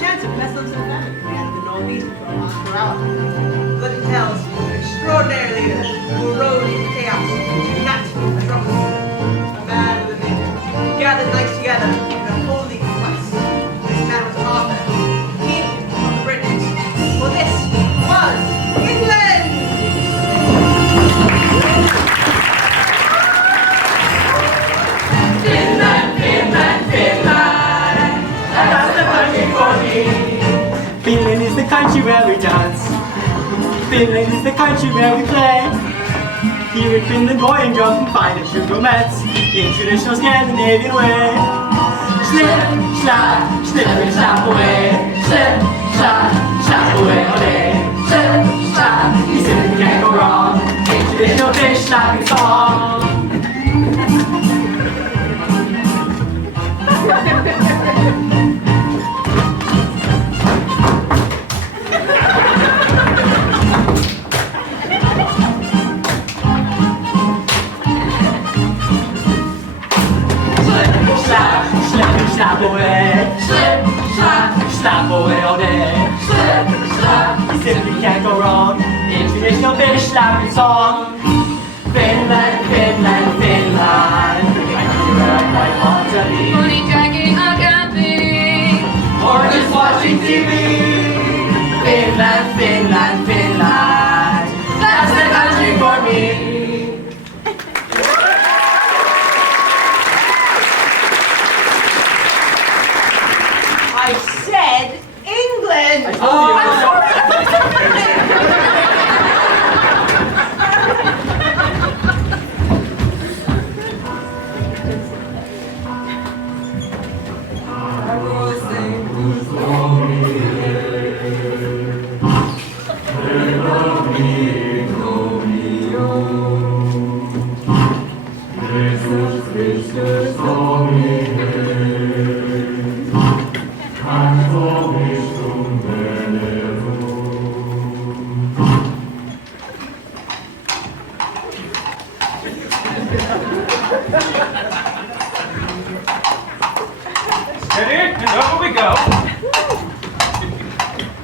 chance of best of family coming out of the northeast for a miles per hour. Let it tell us of an extraordinary leader who rode into chaos to unite the troubles. A man with a vision who gathered knights together in a holy quest. This man was Arthur, king of the Britons. For this was England! Finland, Finland, Finland, that's the country for me. Finland is the country where we dance. Finland is the country where we play. Here in Finland, boy and girl can find a true romance in traditional Scandinavian way. Slip, slap, slip and slap away. Slip, slap, slap away all day. Slip, slap, you simply can't go wrong in traditional fish slapping song. Slap away, slip, slap, slap away all day. Slip, slap, you simply can't go wrong in traditional fish slapping song. Finland, Finland, Finland, country where I quite want to be. Money dragging or camping, Or just watching TV. Finland, Finland, Finland, that's the country for me. I said England! I'm sorry. Steady, and over we go.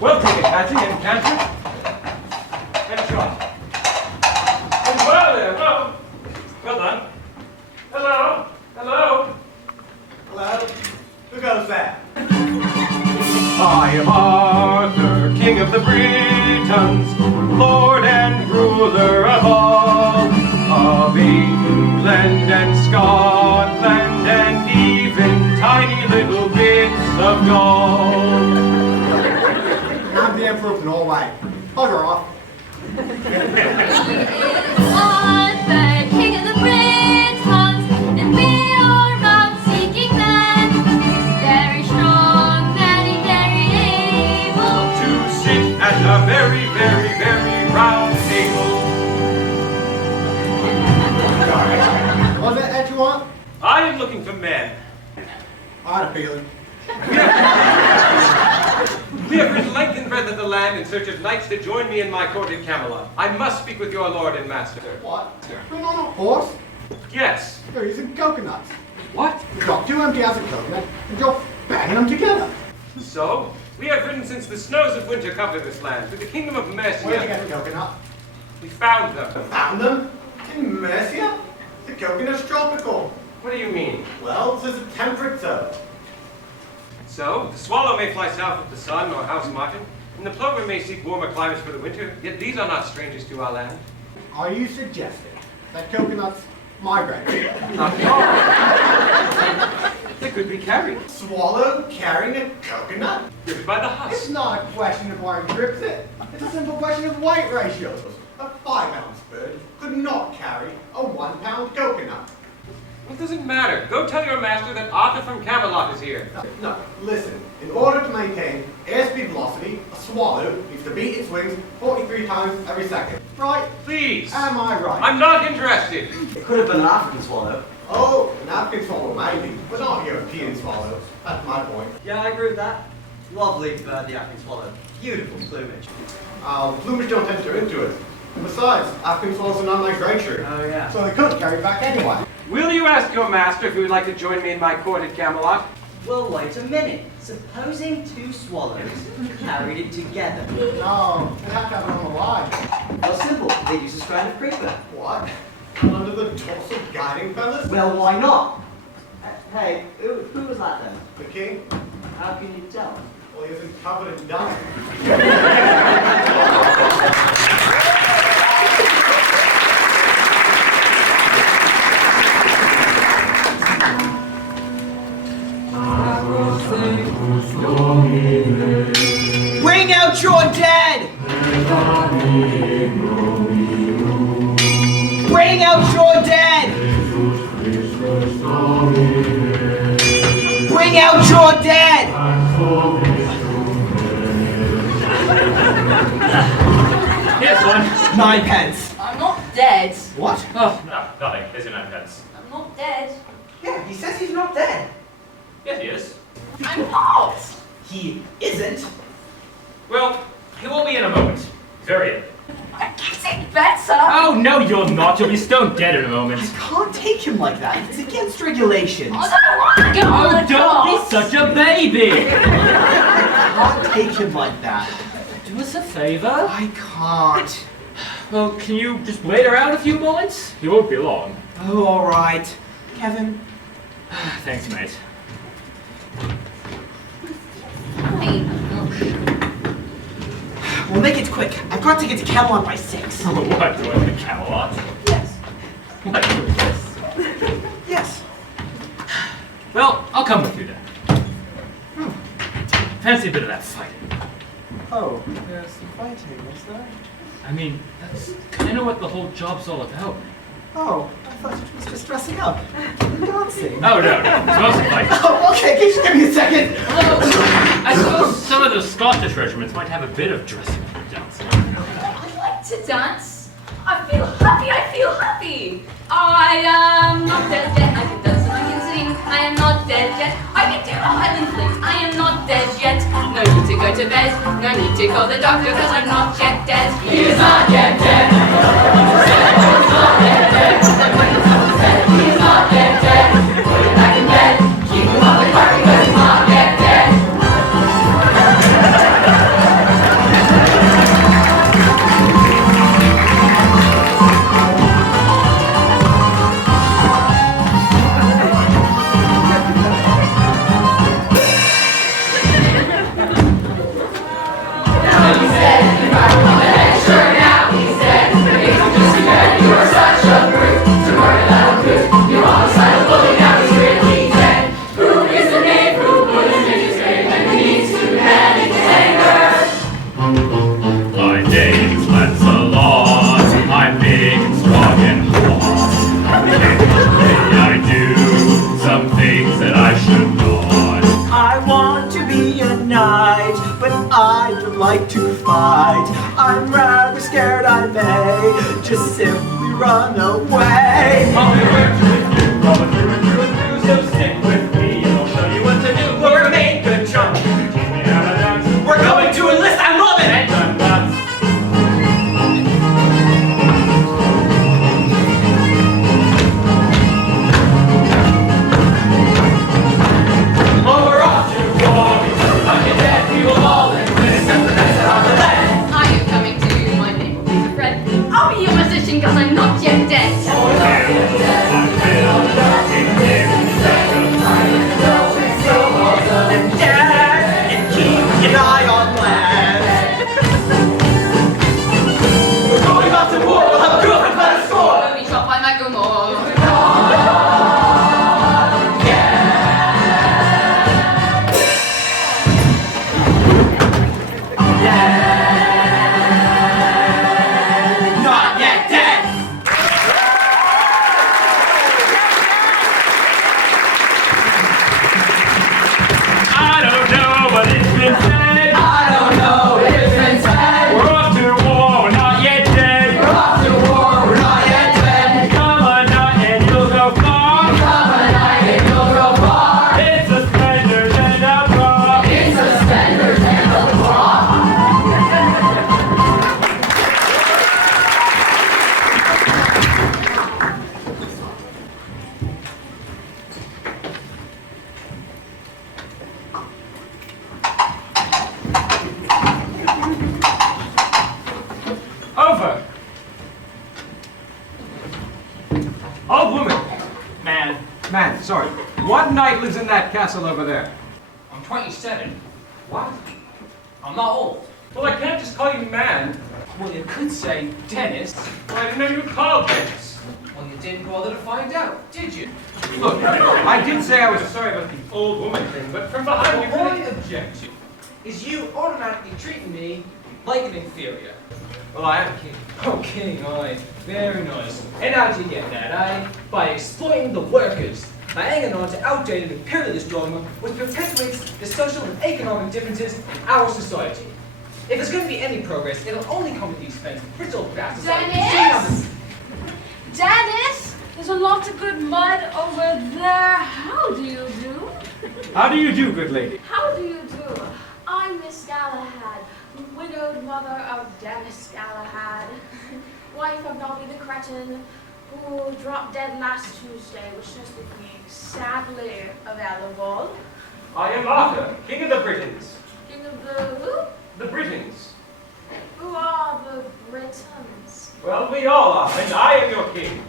Well taken, Patsy and Cantor. And shot. And well there, well. Well done. Hello. Hello. Hello? Who goes there? I am Arthur, King of the Britons, Lord and ruler of all, of England and Scotland and even tiny little bits of Gaul. I'm the Emperor of Norway. Bugger off. Arthur, king of the Britons, and we are round-seeking men. Very strong, very able To sit at a very, very, very round table. What's that that you want? I am looking for men. I had a feeling. We have ridden length and breadth of the land in search of knights to join me in my court at Camelot. I must speak with your lord and master. What? You're on a horse? Yes. You're using coconuts. What? You've got two empty halves of coconut and you're banging them together. So, we have ridden since the snows of winter covered this land, through the kingdom of Mercia. Where'd you get the coconut? We found them. Found them? In Mercia? The coconut's tropical. What do you mean? Well, this is a temperate zone. So, the swallow may fly south with the sun or house martin, and the plover may seek warmer climates for the winter, yet these are not strangers to our land. Are you suggesting that coconuts migrate? Not at all. They could be carried, Swallow carrying a coconut? driven by the It's husk. not a question of where it grips it. It's a simple question of weight ratios. A 5-ounce bird could not carry a 1-pound coconut. It doesn't matter. Go tell your master that Arthur from Camelot is here. No, listen. In order to maintain airspeed velocity, a swallow needs to beat its wings 43 times every second. Right? Please. Am I right? I'm not interested. It could have been an African swallow. Oh, an African swallow maybe, but not a European swallow. That's my point. Yeah, I agree with that. Lovely bird, the African swallow. Beautiful plumage. Plumage don't enter into it. And besides, African swallows are non-migratory. Oh, yeah. So they couldn't carry it back anyway. Will you ask your master if he would like to join me in my court at Camelot? Well, wait a minute. Supposing two swallows carried it together. No, they have to have it on the line. Well, simple. They'd use a strand of creeper. What? Under the dorsal guiding feathers? Well, why not? Hey, who was that then? The king? How can you tell? Well, he isn't covered in dust. Bring out your dead! Bring out your dead! Bring out your dead! Here's one. 9 pence. I'm not dead. What? Oh, no, nothing. Here's your 9 pence. I'm not dead. Yeah, he says he's not dead. Yes, he is. I'm not. He isn't. Well, he will be in a moment. He's very ill. I'm getting better. Oh, no, you're not. You'll be stone dead in a moment. Can't take him like that. It's against regulations. I don't want to go on Oh, the don't be cross. such a baby. Can't take him like that. Do us a favor. I can't. Well, can you just wait around a few moments? He won't be long. Oh, all right. Kevin. Thanks, mate. We'll make it quick. I've got to get to Camelot by 6. What, do I want a Camelot? Yes. What is this? Yes. Well, I'll come with you then. Fancy a bit of that fighting. Oh, there's some fighting, is there? I mean, that's kind of what the whole job's all about. Oh, I thought it was just dressing up and dancing. Oh, no, it's mostly fighting. Oh, okay, can you just give me a second? Although, I suppose some of those Scottish regiments might have a bit of dressing up and dancing. I'd like to dance. I feel happy. I feel happy. I am not dead yet. I can dance and I can sing. I am not dead yet. I can do a Highland fling. I am not dead yet. No need to go to bed. No need to call the doctor because I'm not yet dead. He is not yet dead. He's not yet dead. He's not yet dead. Put him back in bed. Keep him off the cart because he's not yet dead. My name's Lancelot. I'm big and strong and hot. Occasionally I do some things that I should not. I want to be a knight, but I would like to fight. I'm rather scared I may just simply run away. I'll be right with you, rolling through and through and through, so stick with me and I'll show you what to do. We're a main good chunk. Teach me how to dance. We're going to enlist. I love it. And done nuts. Oh, we're off to war. Fucking dead people all in this. That's the best on the land. Are you coming to my neighborhood friend? I'll be your musician because I'm not yet dead. I feel in every second. Over! Old woman! Man. Man, sorry. What knight lives in that castle over there? I'm 27. What? I'm not old. Well, I can't just call you man. Well, you could say Dennis. Well, I didn't know you were called this. Well, you didn't bother to find out, did you? Look, I did say I was sorry about the old woman thing, but from behind you Well, really... my objection is you automatically treating me like an inferior. Well, I am king. Oh, king, aye. Very nice. And how do you get that, aye? By exploiting the workers. By hanging on to outdated imperialist dogma which perpetuates the social and economic differences in our society. If there's going to be any progress, it'll only come at the expense of brittle craft society. Dennis! Dennis! There's a lot of good mud over there. How do you do? How do you do, good lady? How do you do? I'm Miss Galahad, widowed mother of Dennis Galahad, wife of Nobby the Cretin, who dropped dead last Tuesday, which just became sadly available. I am Arthur, king of the Britons. King of the who? The Britons. Who are the Britons? Well, we all are, and I am your king.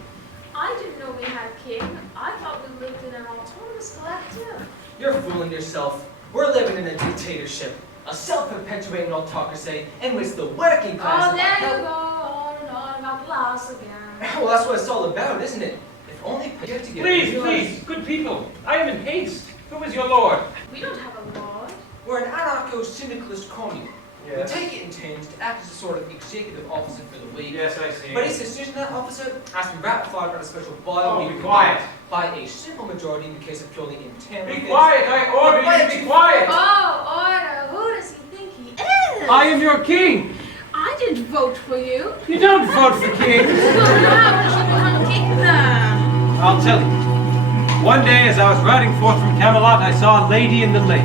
I didn't know we had a king. I thought we lived in an autonomous collective. You're fooling yourself. We're living in a dictatorship, a self-perpetuating autocracy in which the working class... Oh, there you go, on and on about the loss again. Well, that's what it's all about, isn't it? If only we get together... Please, good people, I am in haste. Who is your lord? We don't have a lord. We're an anarcho-syndicalist commune. Yes. We take it in turns to act as a sort of executive officer for the week. Yes, I see. But his decision, that officer, has to be ratified by a special Oh, bio be quiet. by a simple majority in the case of purely internal Be affairs. quiet, I order you to be quiet. Oh, order. Who does he think he is? I am your king. I didn't vote for you. You don't vote for kings. Well, how did you become king then? I'll tell you. One day, as I was riding forth from Camelot, I saw a lady in the lake.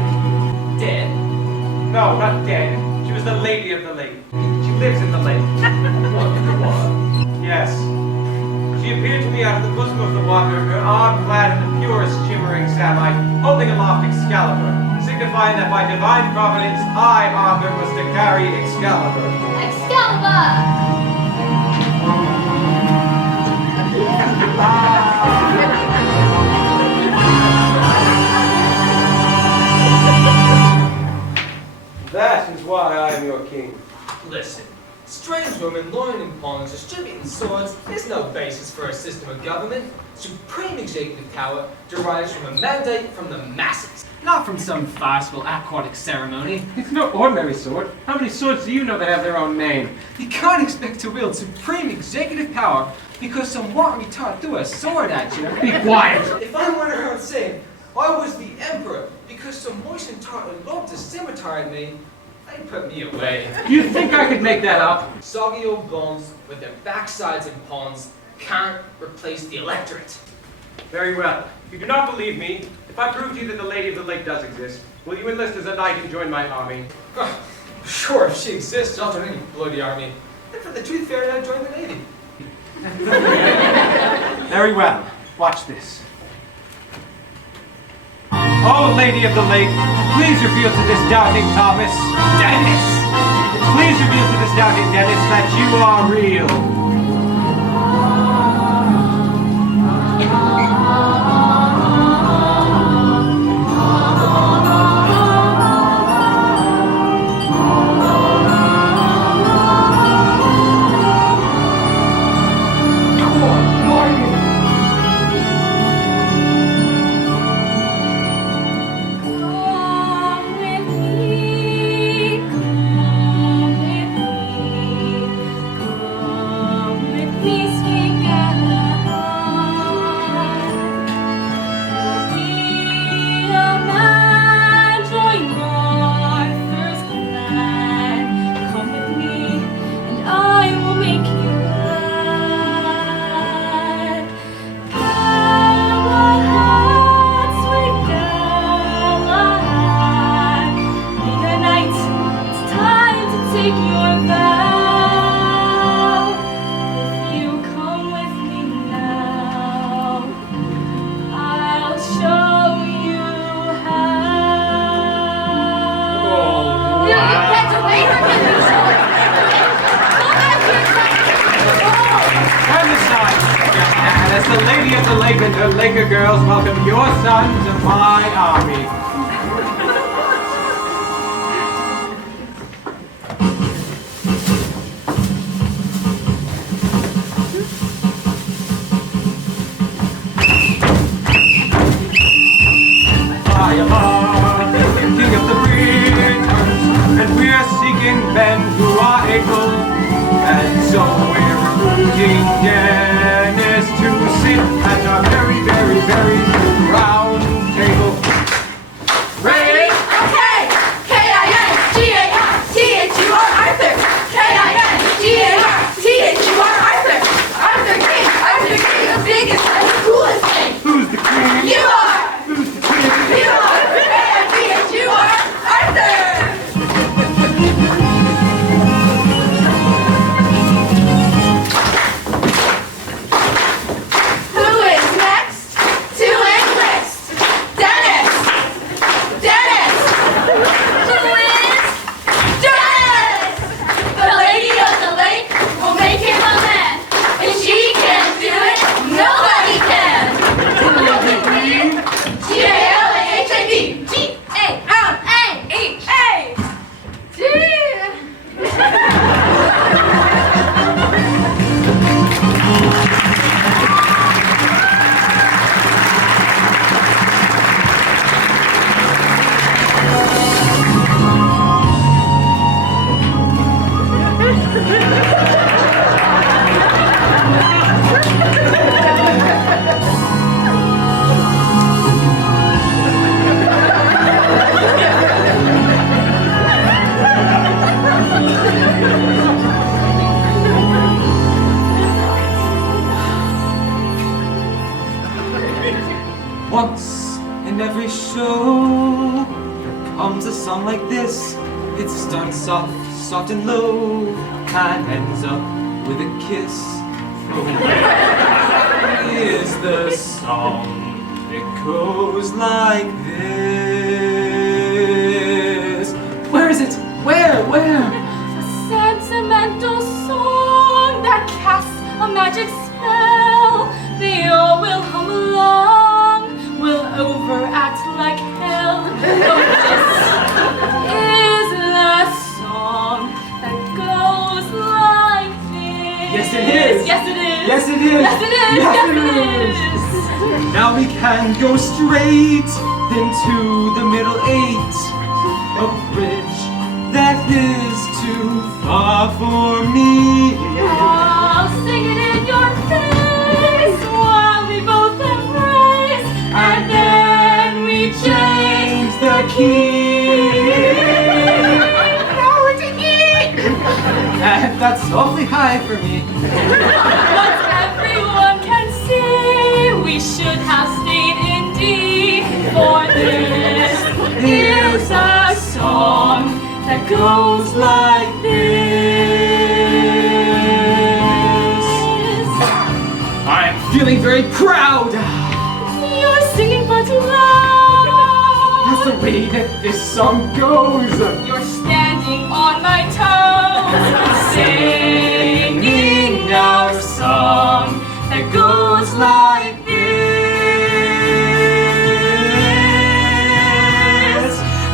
Dead. No, not dead. She was the lady of the lake. She lives in the lake. Yes. She appeared to me out of the bosom of the water, her arm clad in the purest shimmering samite, holding aloft Excalibur, signifying that by divine providence I, Arthur, was to carry Excalibur. Excalibur! That is why I am your king. Listen, strange women loining pawns, distributing swords is no basis for a system of government. Supreme executive power derives from a mandate from the masses, not from some farcical aquatic ceremony. It's no ordinary sword. How many swords do you know that have their own name? You can't expect to wield supreme executive power because some watery tart threw a sword at you. Be quiet. If I went around saying I was the emperor because some moistened tartlet loved to scimitar me, they'd put me away. You think I could make that up? Soggy old bones with their backsides and pawns can't replace the electorate. Very well. If you do not believe me, if I prove to you that the Lady of the Lake does exist, will you enlist as a knight and join my army? Sure, if she exists, I'll join any bloody army. And for the truth fairy, I'll join the Navy. Very well. Watch this. Oh, Lady of the Lake, please reveal to this doubting Thomas, Dennis! Please reveal to this doubting Dennis that you are real. And besides, as the lady of the lake and her Laker girls welcome your son to my army. I am king of the bridge, and we are seeking men who are able, and so we're recruiting Dennis to sit at a very, very, very round table. Ready? Okay! K-I-N-G-A-R-T-H-U-R Arthur! K-I-N-G-A-R-T-H-U-R Arthur! Arthur King! Arthur King! The biggest and the coolest thing! Who's the king? You are! Who's the king? You are! K-I-N-G-A-R Arthur! Who is next to enlist? Dennis! Dennis! Who is Dennis? The lady of the lake will make him a man. If she can do it, nobody can. G-A-L-A-H-A-D. G-A-L-A-H-A. D. Once in every show comes a song like this. It starts off soft and low and ends up with a kiss. Oh, is the song? It goes like this. Where is it? Where? A sentimental song that casts a magic spell. They all will hum along, will overact like hell. Oh, this is the song that goes like this. Yes, it is. Yes, it is. Yes, it is. Yes, it is. Yes, Yes, it it is. is. Now we can go straight into the middle eight. A bridge that is too far for me. I'll sing it in your face while we both embrace, and then we change the key. And that's awfully high for me. But everyone can see we should have stayed in D, for this is a song that goes like this. I'm feeling very proud. You're singing far too loud. That's the way that this song goes. You're standing on my toes, singing our song that goes like this.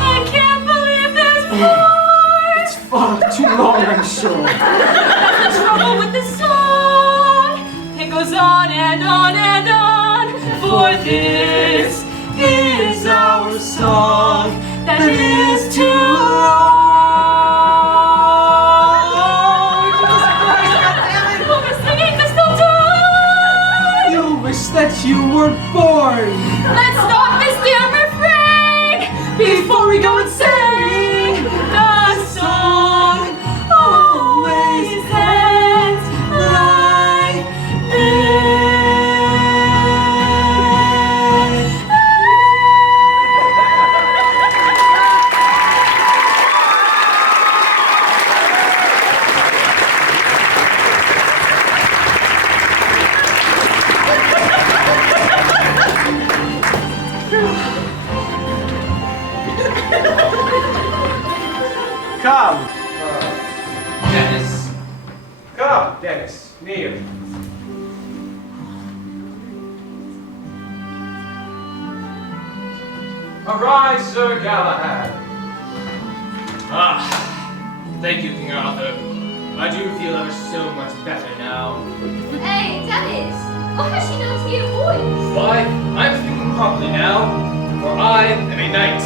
I can't believe there's more. It's far too long, I'm sure. That's the trouble with this song. It goes on and on and on. For this is our song that is too long. We'll be singing this till dawn. You wish that you weren't born. Let's stop this dear refrain before we go and sing the song. Always ends like this. Come, Come, Dennis, kneel. Arise, Sir Galahad. Thank you, King Arthur. I do feel ever so much better now. Hey, Dennis! Why has she no tea of voice? Why, I'm speaking properly now, for I am a knight.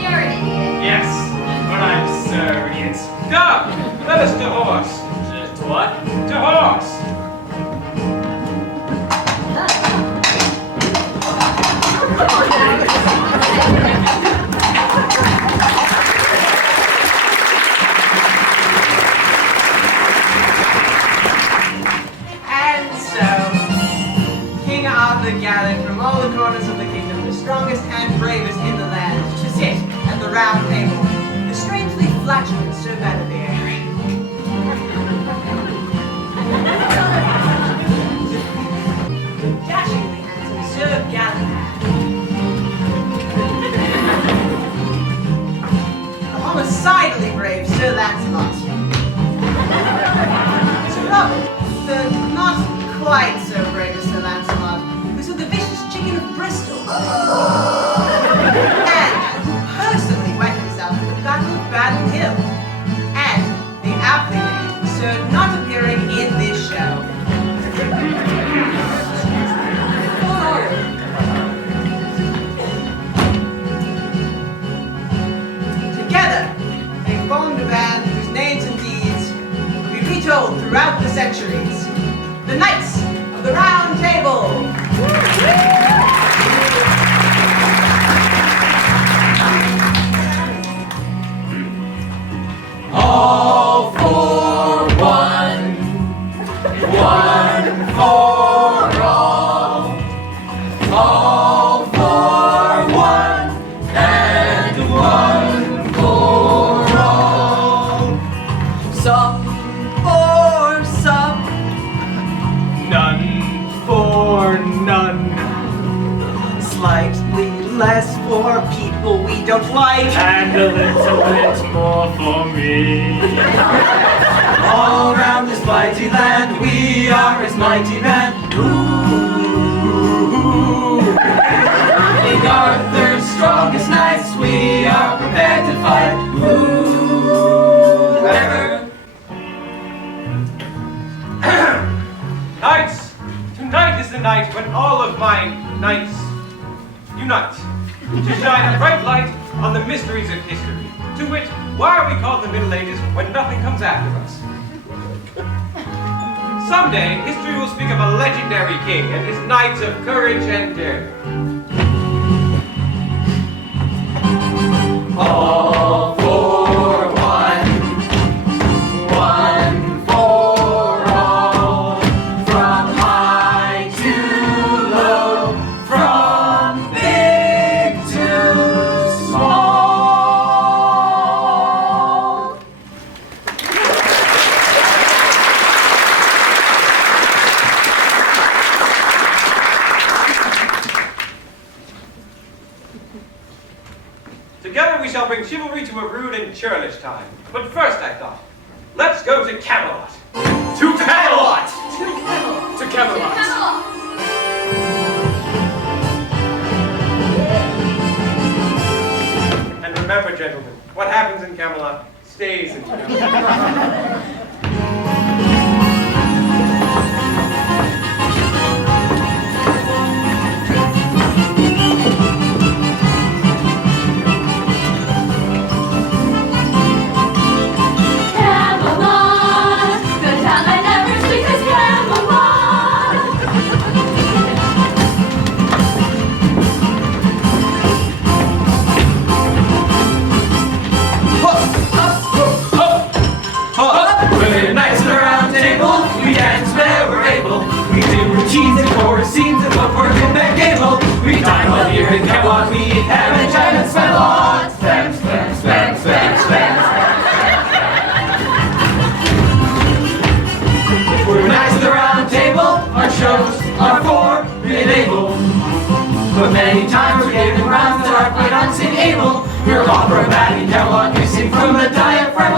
You're an idiot. Yes, but I'm so idiot. Come, let us to horse. To what? To horse. And so, King Arthur gathered from all the corners of the kingdom the strongest and bravest in the land to sit at the round table, the strangely flatulent Sir Bedivere. The dashingly handsome Sir Galahad. The homicidally brave Sir Lancelot. Sir Robert, the not quite so brave as Sir Lancelot, who's with the vicious chicken of Bristol. And personally wet himself at the Battle of Badon Hill. And the aptly named Sir not appearing in this show. Together, they formed a band whose names and deeds will be retold throughout the centuries. The Knights of the Round Table! All for one, one for all for one, and one for all. Some for some, none for none. Slightly less for people we don't like, and a little bit more for me. All around this mighty land, we are his mighty band. Ooh. King Arthur's strongest knights, we are prepared to fight. Ooh. Ever. Knights, tonight is the night when all of my knights unite to shine a bright light on the mysteries of history. To wit, why are we called the Middle Ages when nothing comes after us? Someday, history will speak of a legendary king and his knights of courage and daring. All for one, one for all. From high to low, from big to small. Together we shall bring chivalry to a rude and churlish time. But first I thought, let's go to Camelot. To Spamalot! To Camelot. Camelot! And remember, gentlemen, what happens in Camelot stays in Camelot. Camelot! The town that never sleeps is Camelot! We're knights of the round table, we dance whenever able. We do routines and chorus scenes and footwork and backgable. We dine while here in Camelot, we eat ham and jam and spend a lot. Spam, spam, spam, spam, spam. We're knights of the round table, our shows are for being able. But many times we're getting rounds that are quite unable. We're opera back in Camelot, we sing from the diaphragm.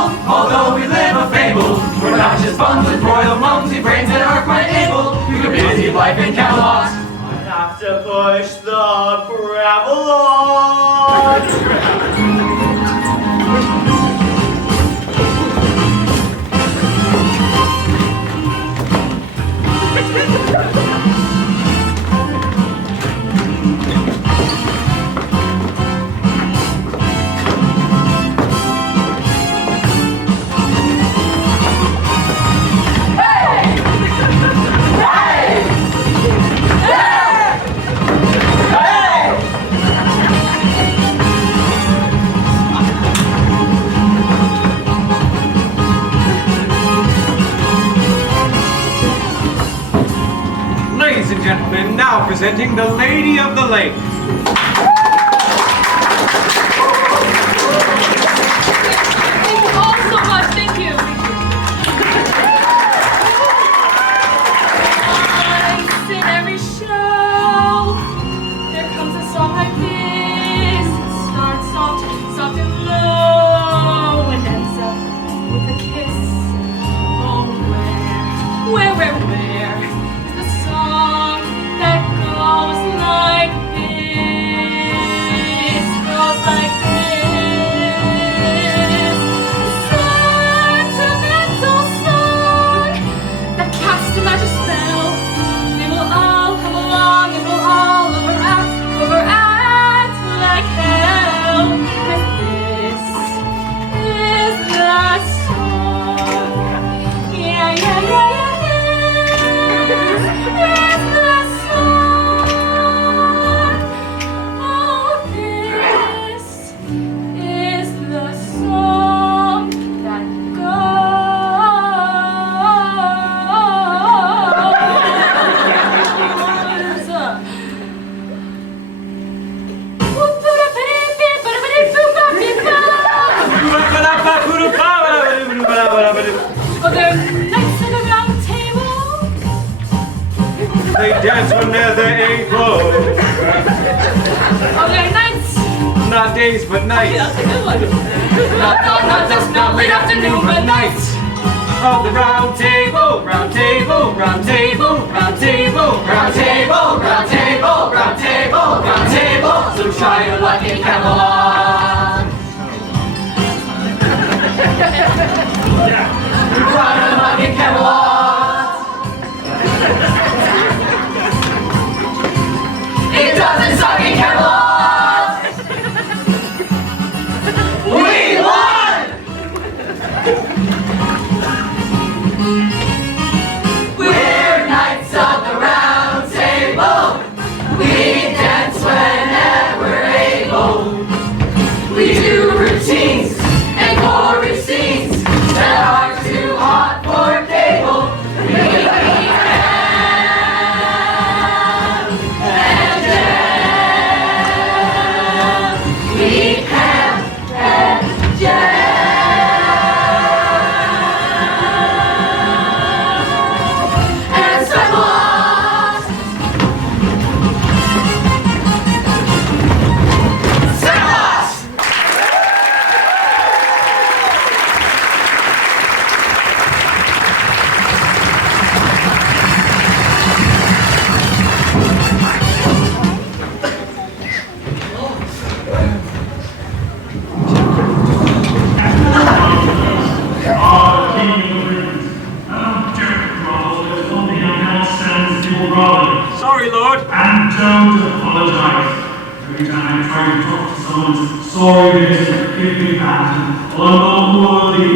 all. Although we live a fable, we're not just buns with royal mumsy brains that are quite able to do busy life in Camelot. I have to push the Spamalot. Ladies and gentlemen, now presenting the Lady of the Lake. Thank you all so much. Thank you. Once in every show, there comes a song like this. It starts soft, soft and low, and ends up with a kiss. Oh, where is the song that goes like this? Goes like this. Sentimental song that casts a magic spell. They will all come along and we'll all overact like hell. 'Cause this is the song. Yeah, yeah, yeah, yeah. This is the song. Oh, this is the song that goes. Oh, there are knights in a round table. They dance whenever they able. Oh, there are knights. Not days, but nights. That's a good one. Not just not late afternoon, but nights. Of the round table, round table, round table, round table, round table, round table, round table, round table. So try your luck in Camelot. Try your luck in Camelot. It doesn't suck in Camelot. We won. We're knights of the round table. We dance whenever able. We do routines and gory scenes that are too hot for cable. We can and jam. We can and jam. And Spamalot. Spamalot. Sorry, Lord. And don't apologize. Every time I try to talk to someone, sorry this, give me that, or I'm not worthy.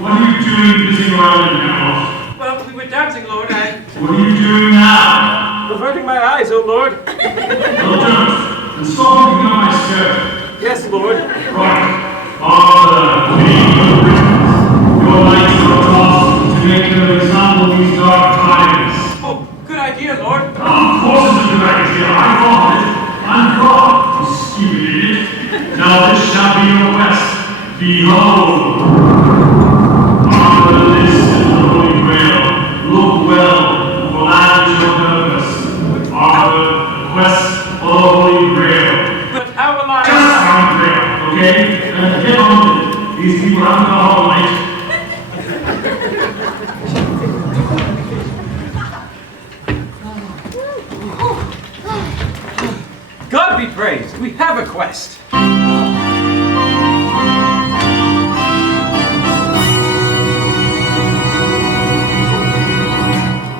What are you doing busy around in Camelot? Well, we were dancing, Lord, and What are you doing now? averting my eyes, oh Lord. Well, don't. And stop looking at my skirt. Yes, Lord. Right. Father, Queen of Britain, your lights are tossed to make an example of these dark times. Oh, good idea, Lord. Of course it's a good idea. I thought it. I'm God, you stupid idiot. Now this shall be your quest. Behold. Father, listen, the Holy Grail. Look well, for that is your purpose. Father, the quest for the Holy Grail. But how will I... Just Holy Grail, okay? And get on with it. These quest.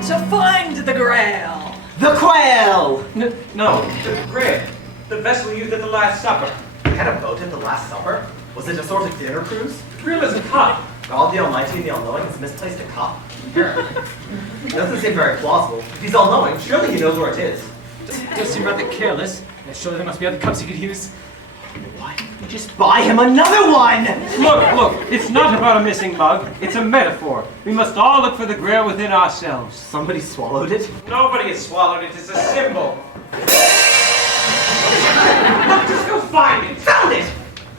To find the Grail. The quail! No, the Grail. The vessel used at the Last Supper. We had a boat at the Last Supper? Was it a sort of dinner cruise? The Grail is a cup. God the Almighty and the All-Knowing has misplaced a cup? It doesn't seem very plausible. If he's all-knowing, surely he knows where it is. Does seem rather careless. Surely there must be other cups he could use. Why don't we just buy him another one? Look, it's not about a missing mug. It's a metaphor. We must all look for the Grail within ourselves. Somebody swallowed it? Nobody has swallowed it. It's a symbol. Look, just go find it. Found it!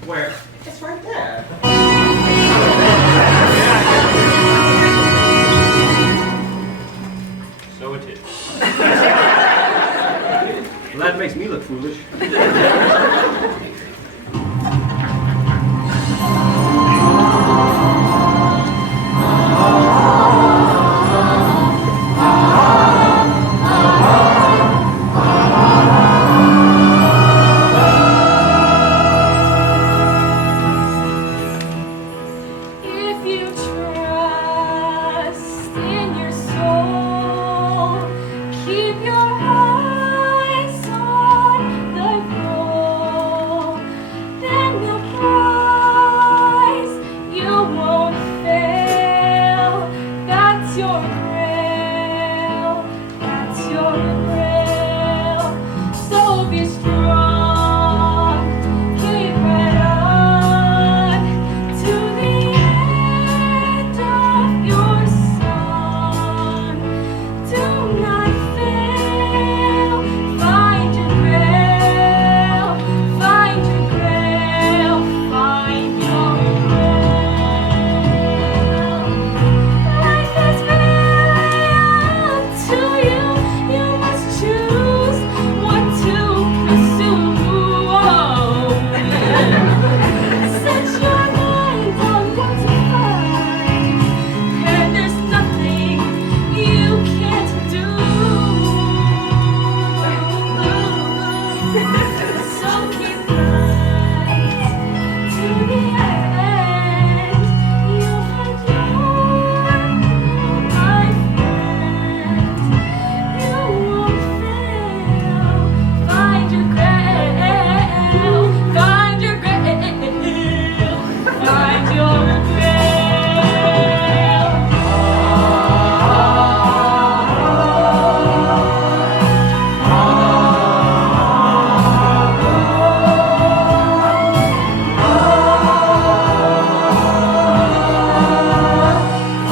Where? It's right there. So it is. Well, that makes me look foolish. If you trust in your soul, keep your eyes on the goal. Then the prize you won't fail. That's your grail. That's your grail. So be strong. Keep right on to the end of your song. Do not fail. Find your grail. Find your grail. Find your grail. Life is really up to you. You must choose what to pursue. Set your mind on what to find, and there's nothing you can't do. So keep right to the end. You'll find my friend. You won't fail. Find your grail. Find your grail. Find your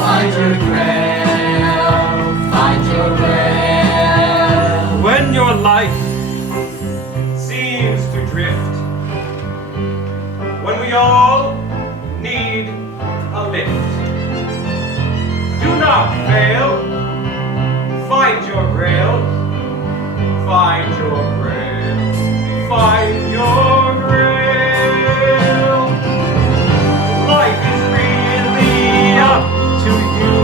Find your grail. Find your grail. When your life seems to drift, when we all need a lift, do not fail. Find your grail. Find your grail. Find your grail. Life is really up to you.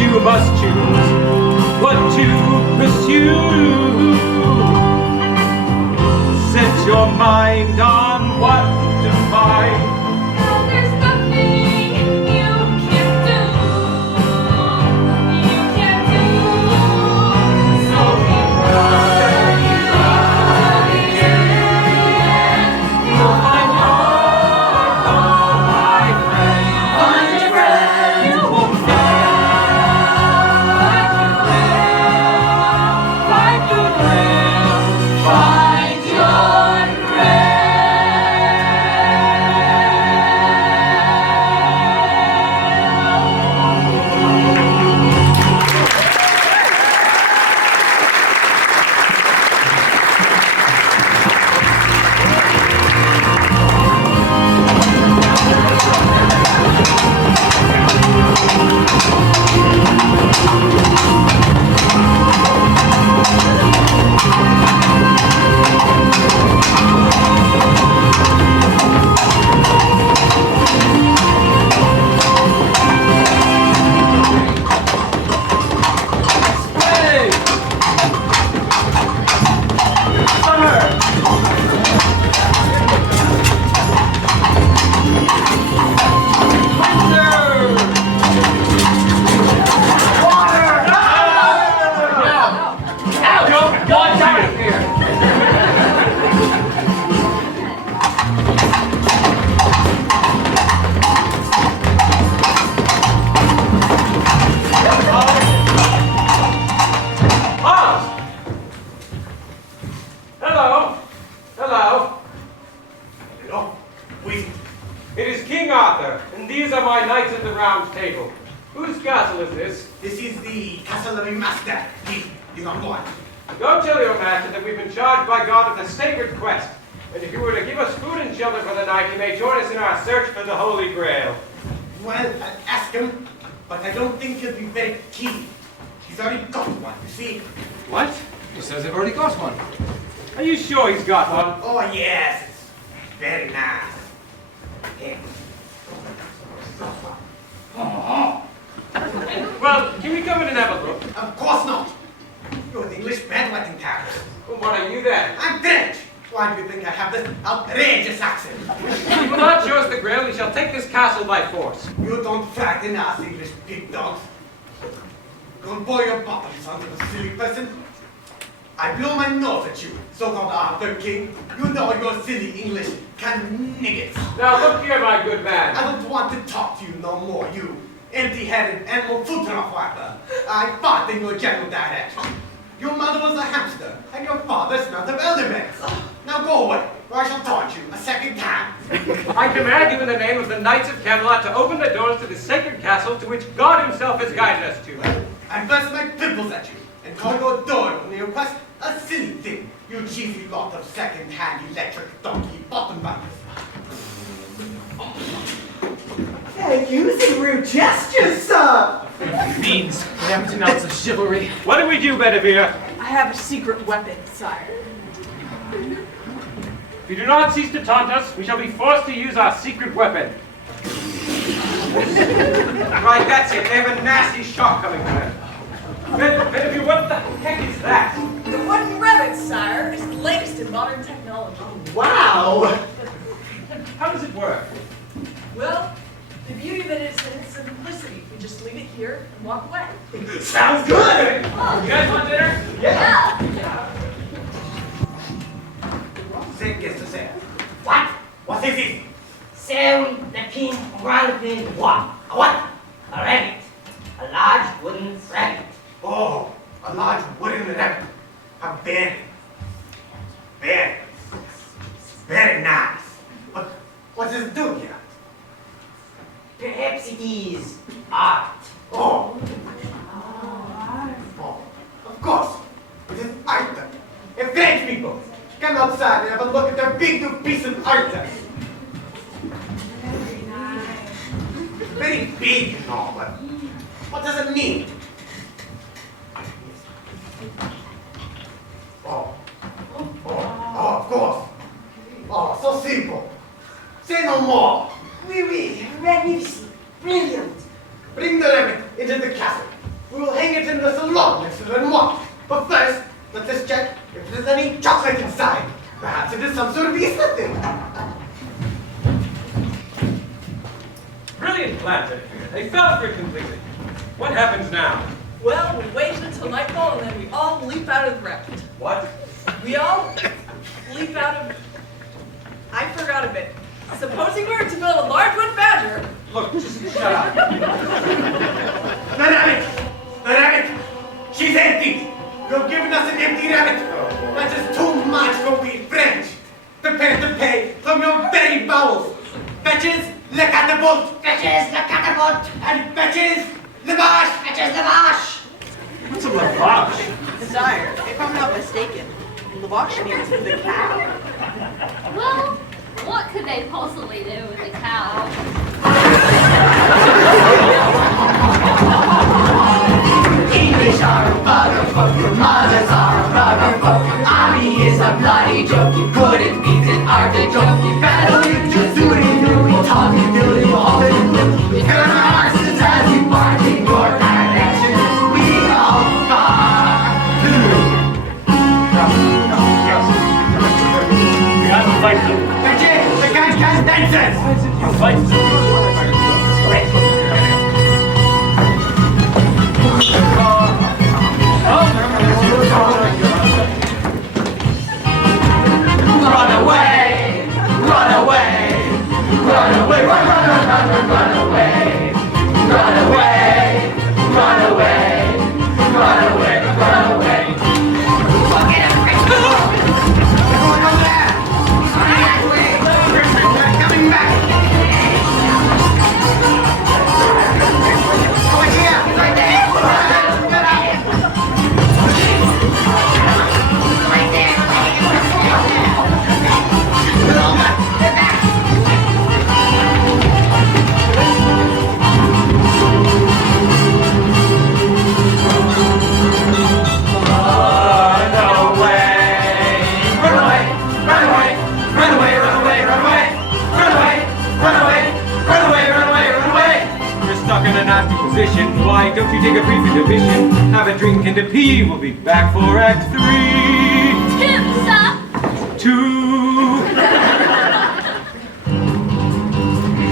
You must choose what to pursue. Set your mind on what to find. There's nothing you can't do. You can't do. So keep running to the end. You'll find all my friends. Find your grail. You won't fail. Find your grail. Find your grail. Find your grail. Whose castle is this? This is the castle of a master. You don't want. Go tell your master that we've been charged by God with a sacred quest. And if you were to give us food and shelter for the night, he may join us in our search for the Holy Grail. Well, I'll ask him, but I don't think he'll be very keen. He's already got one, you see. What? He says they've already got one. Are you sure he's got one? Oh, yes. It's very nice. Here. Well, can we come in and have a look? Of course not. You're the English bedwetting town. Well, what are you then? I'm French. Why do you think I have this outrageous accent? If you will not show us the Grail, we shall take this castle by force. You don't frighten us, English pig dogs. Don't boil your bottom, son of a silly person. I blow my nose at you, so-called Arthur King. You know your silly English niggets. Now look here, my good man. I don't want to talk to you no more, you empty-headed animal foot-wrapper. I fought in your general direction. Your mother was a hamster, and your father smelled of elderberries. Now go away, or I shall taunt you a second time. I command you in the name of the Knights of Camelot to open the doors to this sacred castle to which God himself has guided us to. Well, I burst my pimples at you, and call your door when you request a silly thing, you cheesy lot of second-hand electric donkey bottom binders. Using rude gestures, sir! Means the empty ounce of chivalry. What do we do, Bedivere? I have a secret weapon, sire. If you do not cease to taunt us, we shall be forced to use our secret weapon. Right, that's it. They have a nasty shock coming to them. Bedivere, what the heck is that? The wooden rabbit, sire, is the latest in modern technology. Wow! How does it work? Well, the beauty of it is in its simplicity. We just leave it here and walk away. Sounds good! You guys want dinner? Yeah! Say, guess to say. What? What is it? Sound the pin round pin what? A what? A rabbit. A large wooden rabbit. Oh, a large wooden rabbit. How very, very, very nice. But what does it do here? Perhaps it is art. Oh. Oh, of course. It is art. If French people come outside and have a look at their big new piece of art. It's very big and all, but what does it mean? Oh, of course. Oh, so simple. Say no more. Oui, oui, magnificent, brilliant. Bring the rabbit into the castle. We will hang it in the salon next to the noir. But first, let us check if there's any chocolate inside. Perhaps it is some sort of Easter thing. Brilliant plan, Bedivere. They fell for it completely. What happens now? Well, we wait until nightfall and then we all leap out of the rabbit. What? We all leap out of... I forgot a bit. Supposing we were to build a large wood badger. Look, just shut up. The rabbit! The rabbit! She's empty! You have given us an empty rabbit! That is too much for we French! Prepare to pay from your very bowels! Fetches, le catapult! Fetches the catapult. And fetches, le vache! Fetches the vache. What's a lavage? Sire, if I'm not mistaken, Lavash means the cow. Well, what could they possibly do with a cow? English are a buggerfolk, your mothers are a rubberfolk. Army is a bloody joke, you couldn't beat an artichoke. You battle into zooty dooty, talking dilly all in blue. You turn our horses as you bark in your direction. We all far We have a fight to Fetches, the can dancers! fight to nasty position. Why don't you take a brief intermission? Have a drink and a pee. We'll be back for Act 3. 2, sir. 2.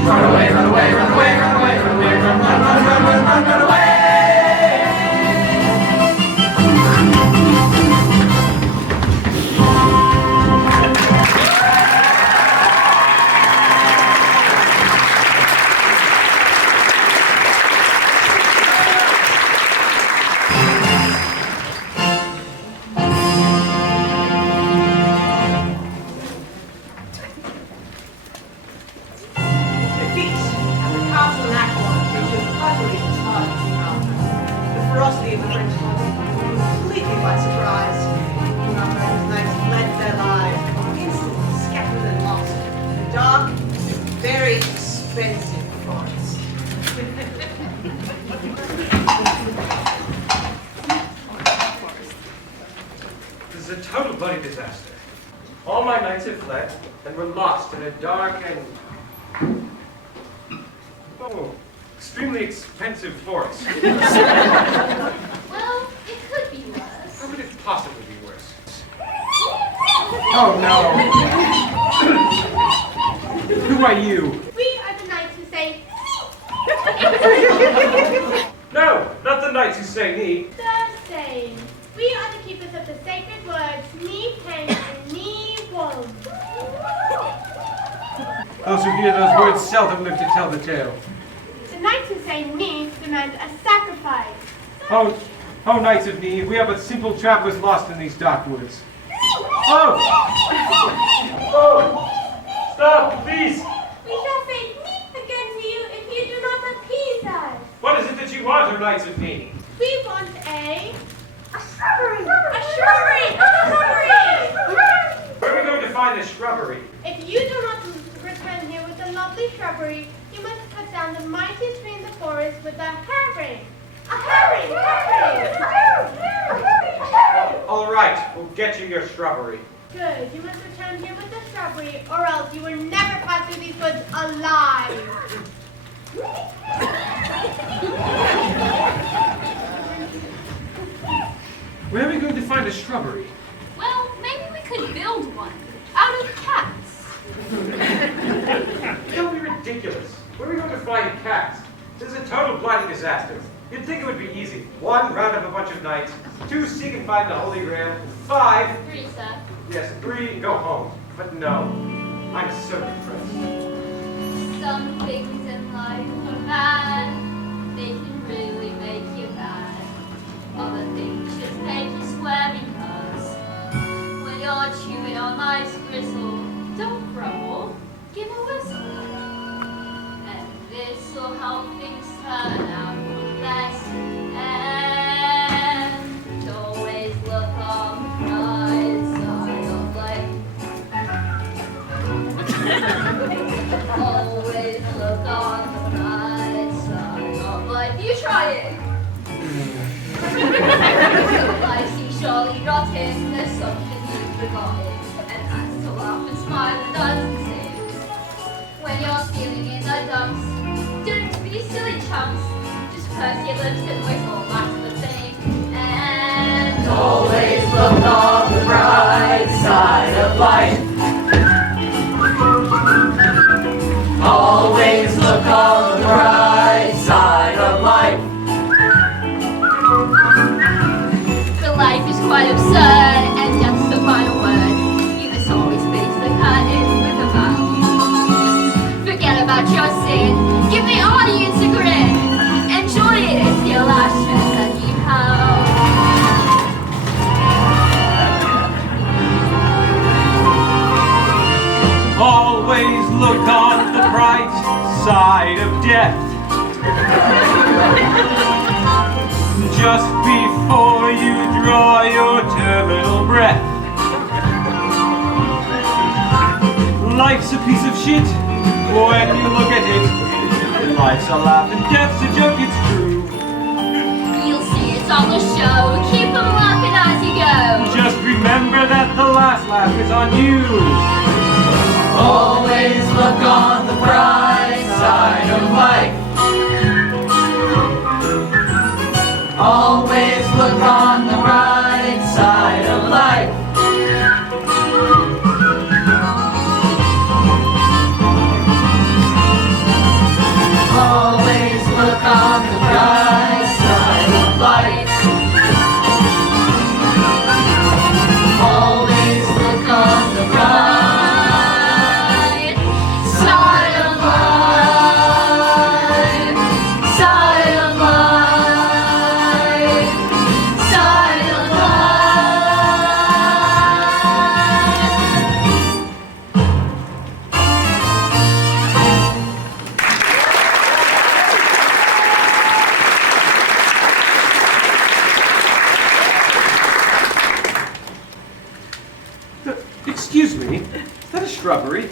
Run away, run away, run away, run away, run away, run away! Ferocity of the French completely by surprise. Our friends' knights fled their lives, instantly scattered and lost in a dark, very expensive forest. This is a total bloody disaster. All my knights have fled and were lost in a dark and extremely expensive forest. Well, it could be worse. How could it possibly be worse? Oh no! Who are you? We are the knights who say, No, not the knights who say me. the same. We are the keepers of the sacred words, ni pen and ni wom. Those who hear those words seldom live to tell the tale. The knights who say ni demand a sacrifice. Oh, knights of Neve, we are but simple travelers lost in these dark woods. Oh! Stop, please! We shall say ni again to you if you do not appease us. What is it that you want, O knights of Neve? We want a shrubbery. A shrubbery! A shrubbery! Where are we going to find this shrubbery? If you do not return here with a lovely shrubbery, you must cut down the mightiest tree in the forest with a herring. A herring! All right, we'll get you your shrubbery. Good. You must return here with the shrubbery, or else you will never pass through these woods alive. Where are we going to find a shrubbery? Well, maybe we could build one out of cats. Don't be ridiculous. Where are we going to find cats? This is a total bloody disaster. You'd think it would be easy. 1, round up a bunch of knights. 2, seek and find the Holy Grail. 5, 3, sir. yes, 3, go home. But no, I'm so depressed. Some things in life are bad. They can really make you mad. Other things just make you swear because when you're chewing on life's gristle, don't grumble, give a whistle. And this'll help things turn out for the best. And always look on the bright side of life. Always look on the bright side of life. You try it. Life seems surely rotten. There's something you've forgotten, and that's to laugh and smile and dance and sing. When you're feeling in the dumps, don't be silly chumps. Just purse your lips and whistle, that's the thing. And Always look on the bright side of life. Always look on the bright side of life. but life is quite absurd, and just the final word. You must always face the curtain with a bow. Forget about your sin, give the audience a grin. Enjoy it if your last chance that you have. Always look on the bright side of death. Just before you draw your terminal breath. Life's a piece of shit when you look at it. Life's a laugh and death's a joke, it's true. You'll see it's on the show, keep them laughing as you go. Just remember that the last laugh is on you. Always look on the bright side of life. Always look on the right side of life. Always look on the bright side of life. Always look on the bright side of life. Side of life. Side of Excuse me, is that a shrubbery?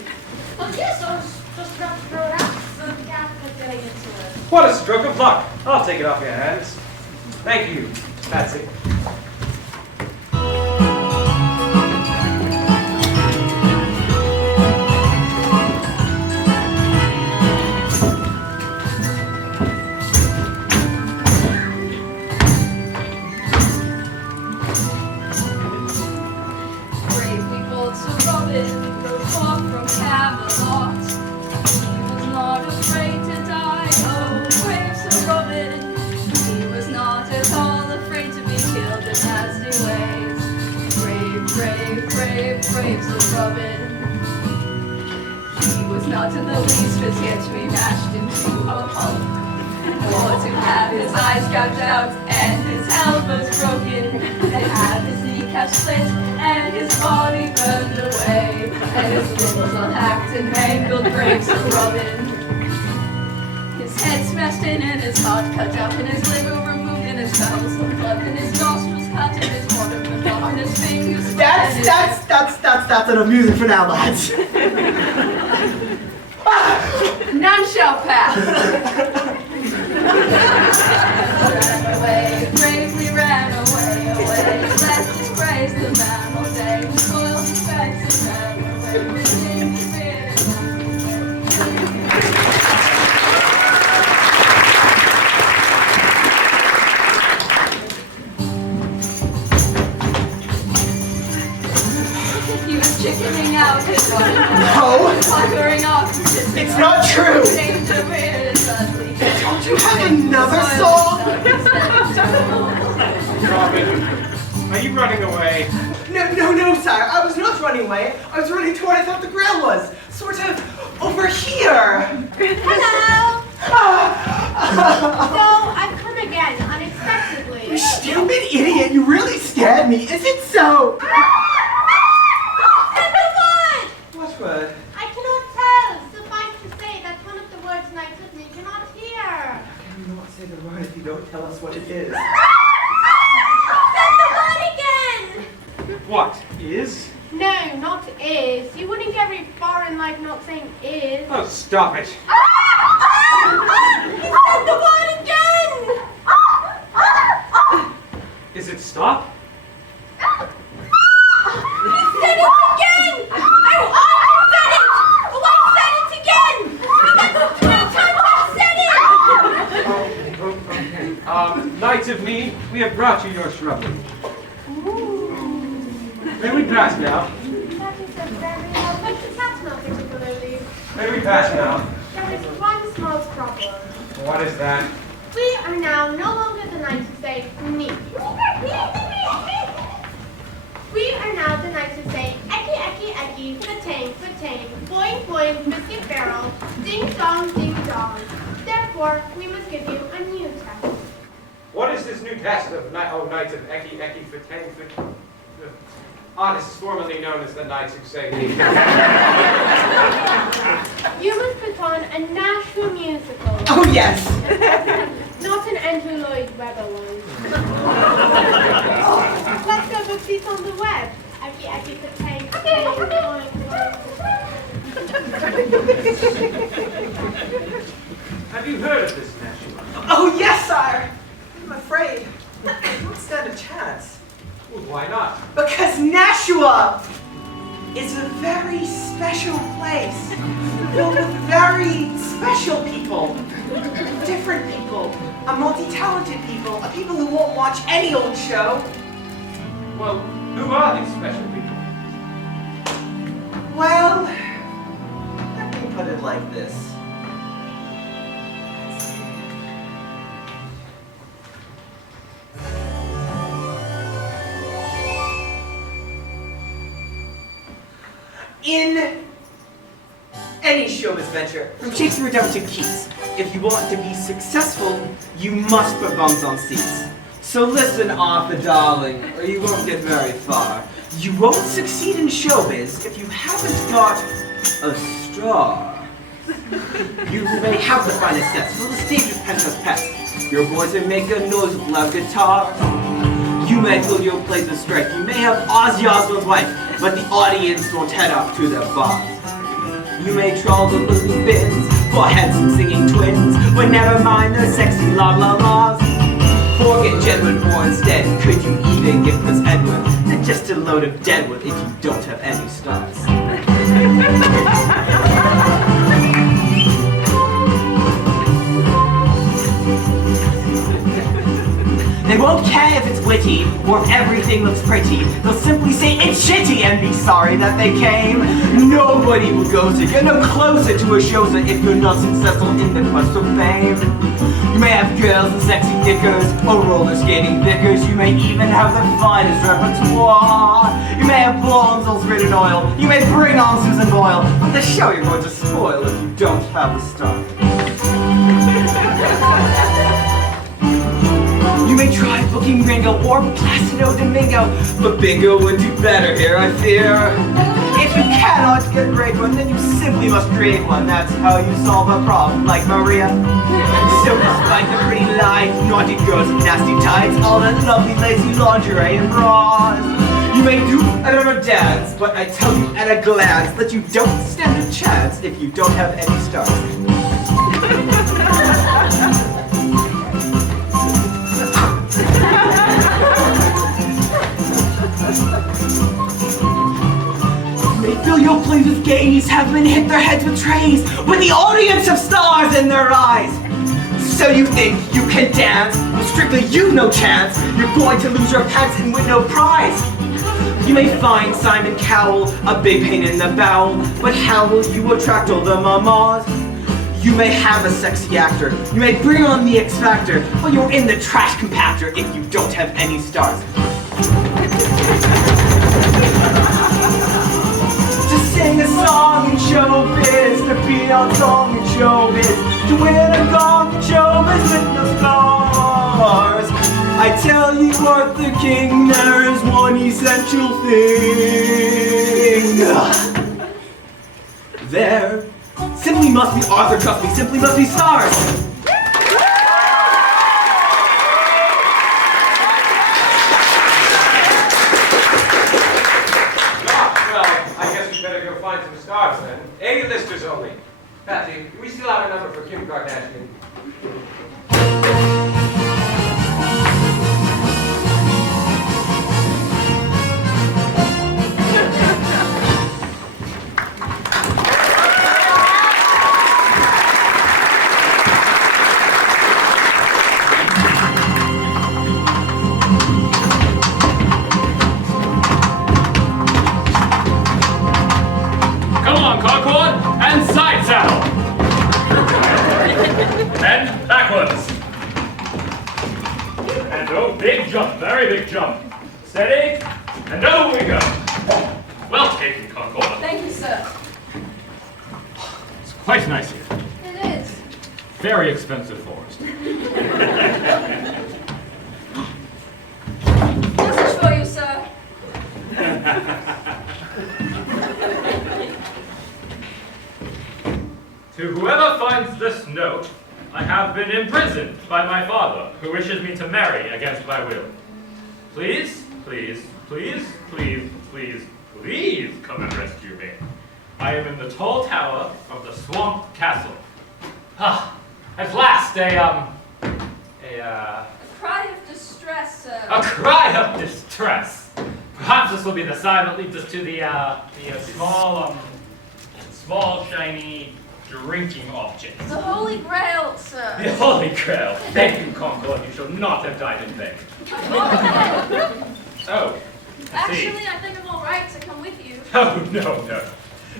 Well, yes, I was just about to throw it out. So the cat was getting into it. What a stroke of luck! I'll take it off your hands. Thank you. That's it. Bravely bold Sir Robin rode forth from Spamalot. He was not afraid to die, oh, brave Sir Robin. He was not at all afraid to be killed in nasty ways. Brave, brave, brave, brave Sir Robin. He was not in the least fit yet to be mashed into a pulp, or to have his eyes gouged out and his elbows broken, and have his kneecaps split and his body burned away, and his limbs all hacked and mangled. Brave Sir Robin. His head smashed in and his heart cut out and his liver removed and his bowels of blood and his nostrils cut and his water cut off and his fingers split and his... That's enough music for now, lads. None shall pass. Ran away, bravely ran away, away. Left his praise the man all day. Spoiled his bags and ran away. Within his beard. He was chickening out his one. No. Puckering off his It's not true. danger weird and ugly. Don't you have another song? Robin, are you running away? No, sire. I was not running away. I was running to where I thought the grail was. Sort of over here. Hello! So, I've come again, unexpectedly. You stupid idiot, you really scared me. Is it so? And the word! What word? I cannot tell. Suffice to say that one of the words knights with me cannot hear. Can you not say the word if you don't tell us what it is? Said the word again! What is? No, not is. You wouldn't get very far in life not saying is. Oh, stop it. He said the word again! Is it stop? He said it again! I said it! Oh, I said it again! That's the third time I've said it! Okay. Knights of Mead, we have brought you your shrubbery. May we pass now? That is a very but the cat's not particularly. May we pass now? There is one small problem. What is that? We are now no longer the knights who say me. We are now the knights who say eki, fatang, boing, boing, biscuit barrel, ding dong, dong. Therefore, we must give you a new test. What is this new test of Knights of Eki, Fatang, this is formerly known as the Knights who say me. You must put on a Nashua musical. Oh, yes. Not an Andrew Lloyd Webber one. Let's go book these on the web. Eki, fatang, boing, Have you heard of this Nashua? Oh, yes, sire. I'm afraid I don't stand a chance. Well, why not? Because Nashua is a very special place filled with very special people. Different people, a multi-talented people, a people who won't watch any old show. Well, who are these special people? Well, let me put it like this. In any showbiz venture, from Shakespeare down to Keats, if you want to be successful, you must put bums on seats. So listen, Arthur, darling, or you won't get very far. You won't succeed in showbiz if you haven't got a star. You may have the finest sets, fill the stage with penthouse pets. Your boys may make a noise with loud guitars. You may fill your plays with strife. You may have Ozzy Osbourne's wife, but the audience won't head up to their bars. You may troll the movie bins for handsome singing twins, but never mind their sexy la-la-las. Forget Jedward or instead, could you even give Prince Edward just a load of deadwood if you don't have any stars? They won't care if it's witty or if everything looks pretty. They'll simply say it's shitty and be sorry that they came. Nobody will go to get no closer to a showza if you're not successful in the quest for fame. You may have girls in sexy knickers or roller skating knickers. You may even have the finest repertoire. You may have blondes all sprayed in oil. You may bring on Susan Boyle, but the show you're going to spoil if you don't have a star. You may try booking Ringo or Placido Domingo, but Bingo would do better here, I fear. If you cannot get a great one, then you simply must create one. That's how you solve a problem like Maria. So despite the pretty lights, naughty girls in nasty tights, all that lovely lazy lingerie and bras, you may do another dance, but I tell you at a glance that you don't stand a chance if you don't have any stars. They fill your plays with gays, have men hit their heads with trays, with the audience have stars in their eyes. So you think you can dance? Well, strictly you've no chance. You're going to lose your pants and win no prize. You may find Simon Cowell a big pain in the bowel, but how will you attract all the mamas? You may have a sexy actor, you may bring on the X Factor, but you're in the trash compactor if you don't have any stars. To sing a song in showbiz, to be on song in showbiz, to win a gong in showbiz with no stars. I tell you, Arthur King, there is one essential thing. There simply must be Arthur, trust me, simply must be stars. Find some stars then. A-listers only. Patsy, do we still have a number for Kim Kardashian? Big jump, very big jump. Steady, and over we go. Well taken, Concord. Thank you, sir. It's quite nice here. It is. Very expensive forest. Message for you, sir. To whoever finds this note, I have been imprisoned by my father, who wishes me to marry against my will. Please, please, please, please, please, please come and rescue me. I am in the tall tower of the Swamp Castle. Ah, at last, a cry of distress, sir. A cry of distress. Perhaps this will be the sign that leads us to the small, shiny drinking object. The Holy Grail, sir. The Holy Grail. Thank you, Concord. You shall not have died in vain. Oh, I see. Actually, I think I'm all right to come with you. Oh, no, no.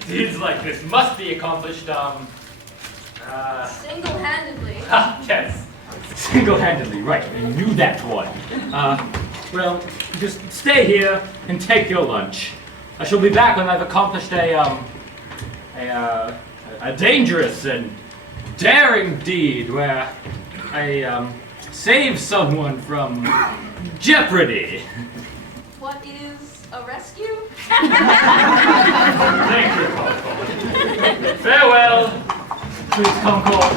Deeds like this must be accomplished, Single-handedly. yes. Single-handedly, right. I knew that one. Well, just stay here and take your lunch. I shall be back when I've accomplished a dangerous and daring deed where I, save someone from jeopardy. What is a rescue? Thank you, Concord. Farewell, sweet Concord.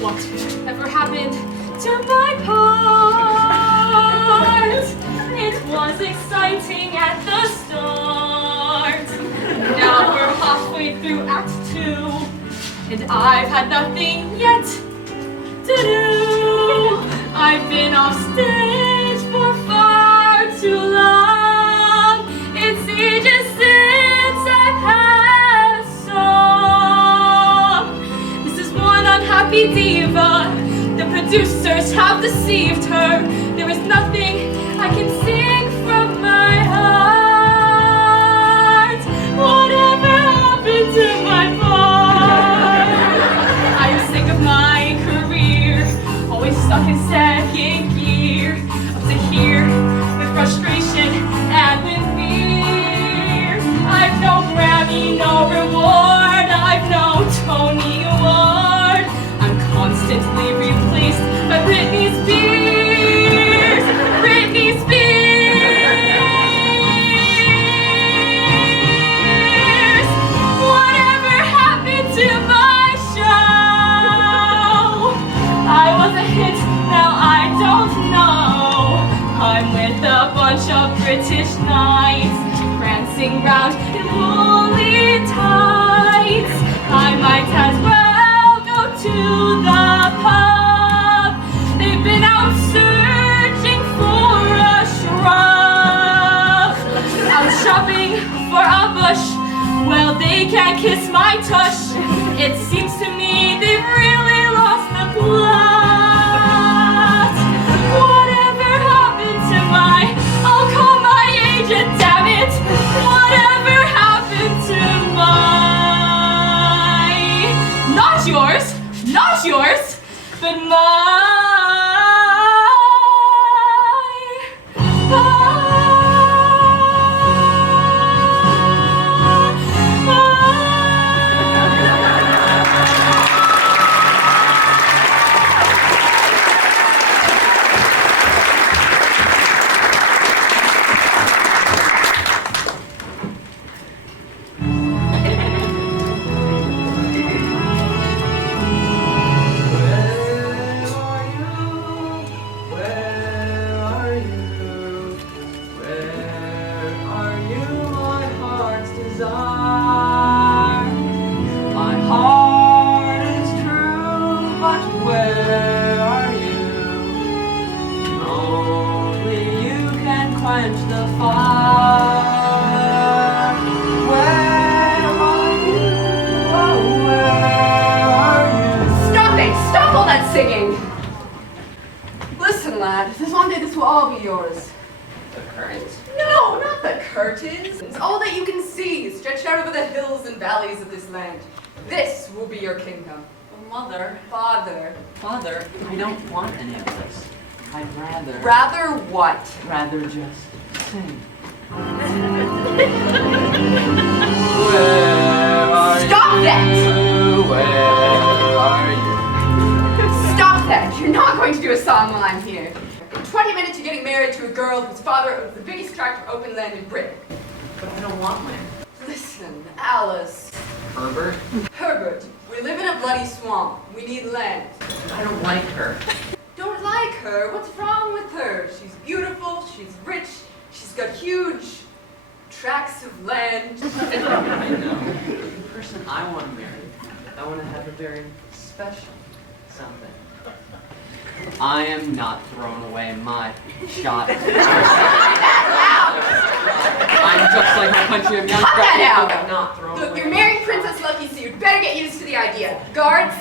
Whatever happened to my part? It was exciting at the start. Now we're halfway through Act 2, and I've had nothing yet to do. I've been off stage for far too long. It's ages since I've had a song. This is one unhappy diva. The producers have deceived her. There is nothing I can sing from my heart. Whatever happened to my part? I am sick of my career, always stuck in second gear, up to here with frustration and with fear. I've no Grammy, no reward, I've no Tony Award. I'm constantly replaced by Britney Spears. Britney Spears. Whatever happened to my show? I was a hit, now I don't know. I'm with a bunch of British knights, prancing round in woolly tights. I might as well go to the pub. They've been out searching for a shrub. Out shopping for a bush. Well, they can't kiss my tush. It seems to me they've really lost the plot. Whatever happened to my, I'll call my agent, damn it. Whatever happened to my, not yours, but Stop all that singing! Listen, lad, this one day this will all be yours. The current? No, not the curtains. It's all that you can see, stretched out over the hills and valleys of this land. This will be your kingdom. Mother. Father. Father, I don't want any of this. I'd rather... Rather what? Rather just sing. Stop that! Where are you? Stop that! You're not going to do a song while I'm here. In 20 minutes you're getting married to a girl whose father owns the biggest tract of open land in Britain. But I don't want land. Listen, Alice. Herbert? Herbert, we live in a bloody swamp. We need land. I don't like her. Don't like her? What's wrong with her? She's beautiful, she's rich, she's got huge tracts of land. I know. The person I want to marry, I want to have a very special something. I am not throwing away my shot. I'm just like my country of young Cut that out! but not throwing Look, away you're my marrying shot. Princess Lucky, so you'd better get used to the idea. Guards!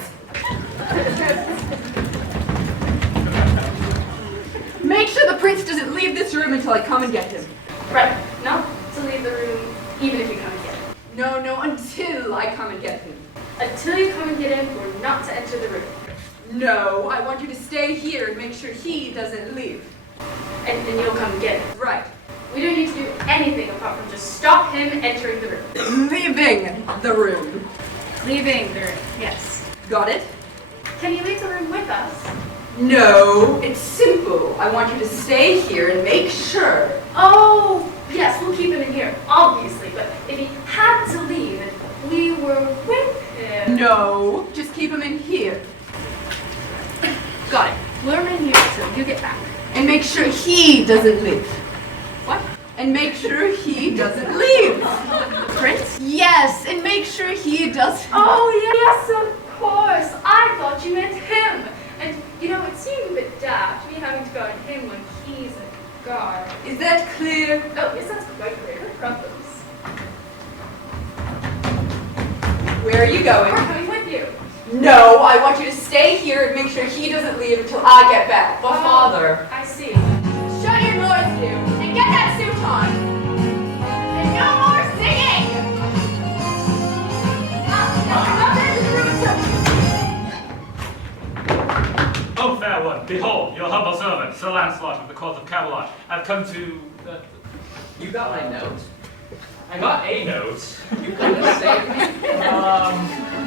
Make sure the prince doesn't leave this room until I come and get him. Right. Not to leave the room, even if you come and get him. No, until I come and get him. Until you come and get him, we're not to enter the room. No, I want you to stay here and make sure he doesn't leave. And then you'll come and get him. Right. We don't need to do anything apart from just stop him entering the room. Leaving the room. Leaving the room, yes. Got it? Can you leave the room with us? No, it's simple. I want you to stay here and make sure. Oh, yes, we'll keep him in here, obviously. But if he had to leave and we were with him... No, just keep him in here. Got it. Lure him in here till you get back. And make sure he doesn't leave. What? And make sure he doesn't leave. Prince? Yes, and make sure he doesn't. Oh, yes, of course. I thought you meant him. And, you know, it seemed a bit daft, me having to guard him when he's a guard. Is that clear? Oh, yes, that's quite clear. No problems. Where are you going? We're coming with you. No, I want you to stay here and make sure he doesn't leave until I get back. But father. I see. Shut your noise, you, and get that suit on. And no more singing! Oh, fair one, behold, your humble servant, Sir Lancelot of the court of Camelot. I've come to... You got my note. I got a note. You couldn't have saved me.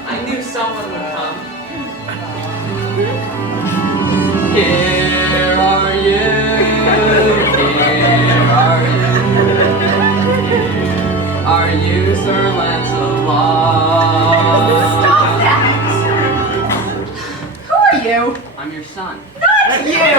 I knew someone would come. Here are you. Here are you. Are you Sir Lancelot? Stop that! Who are you? I'm your son. Not you!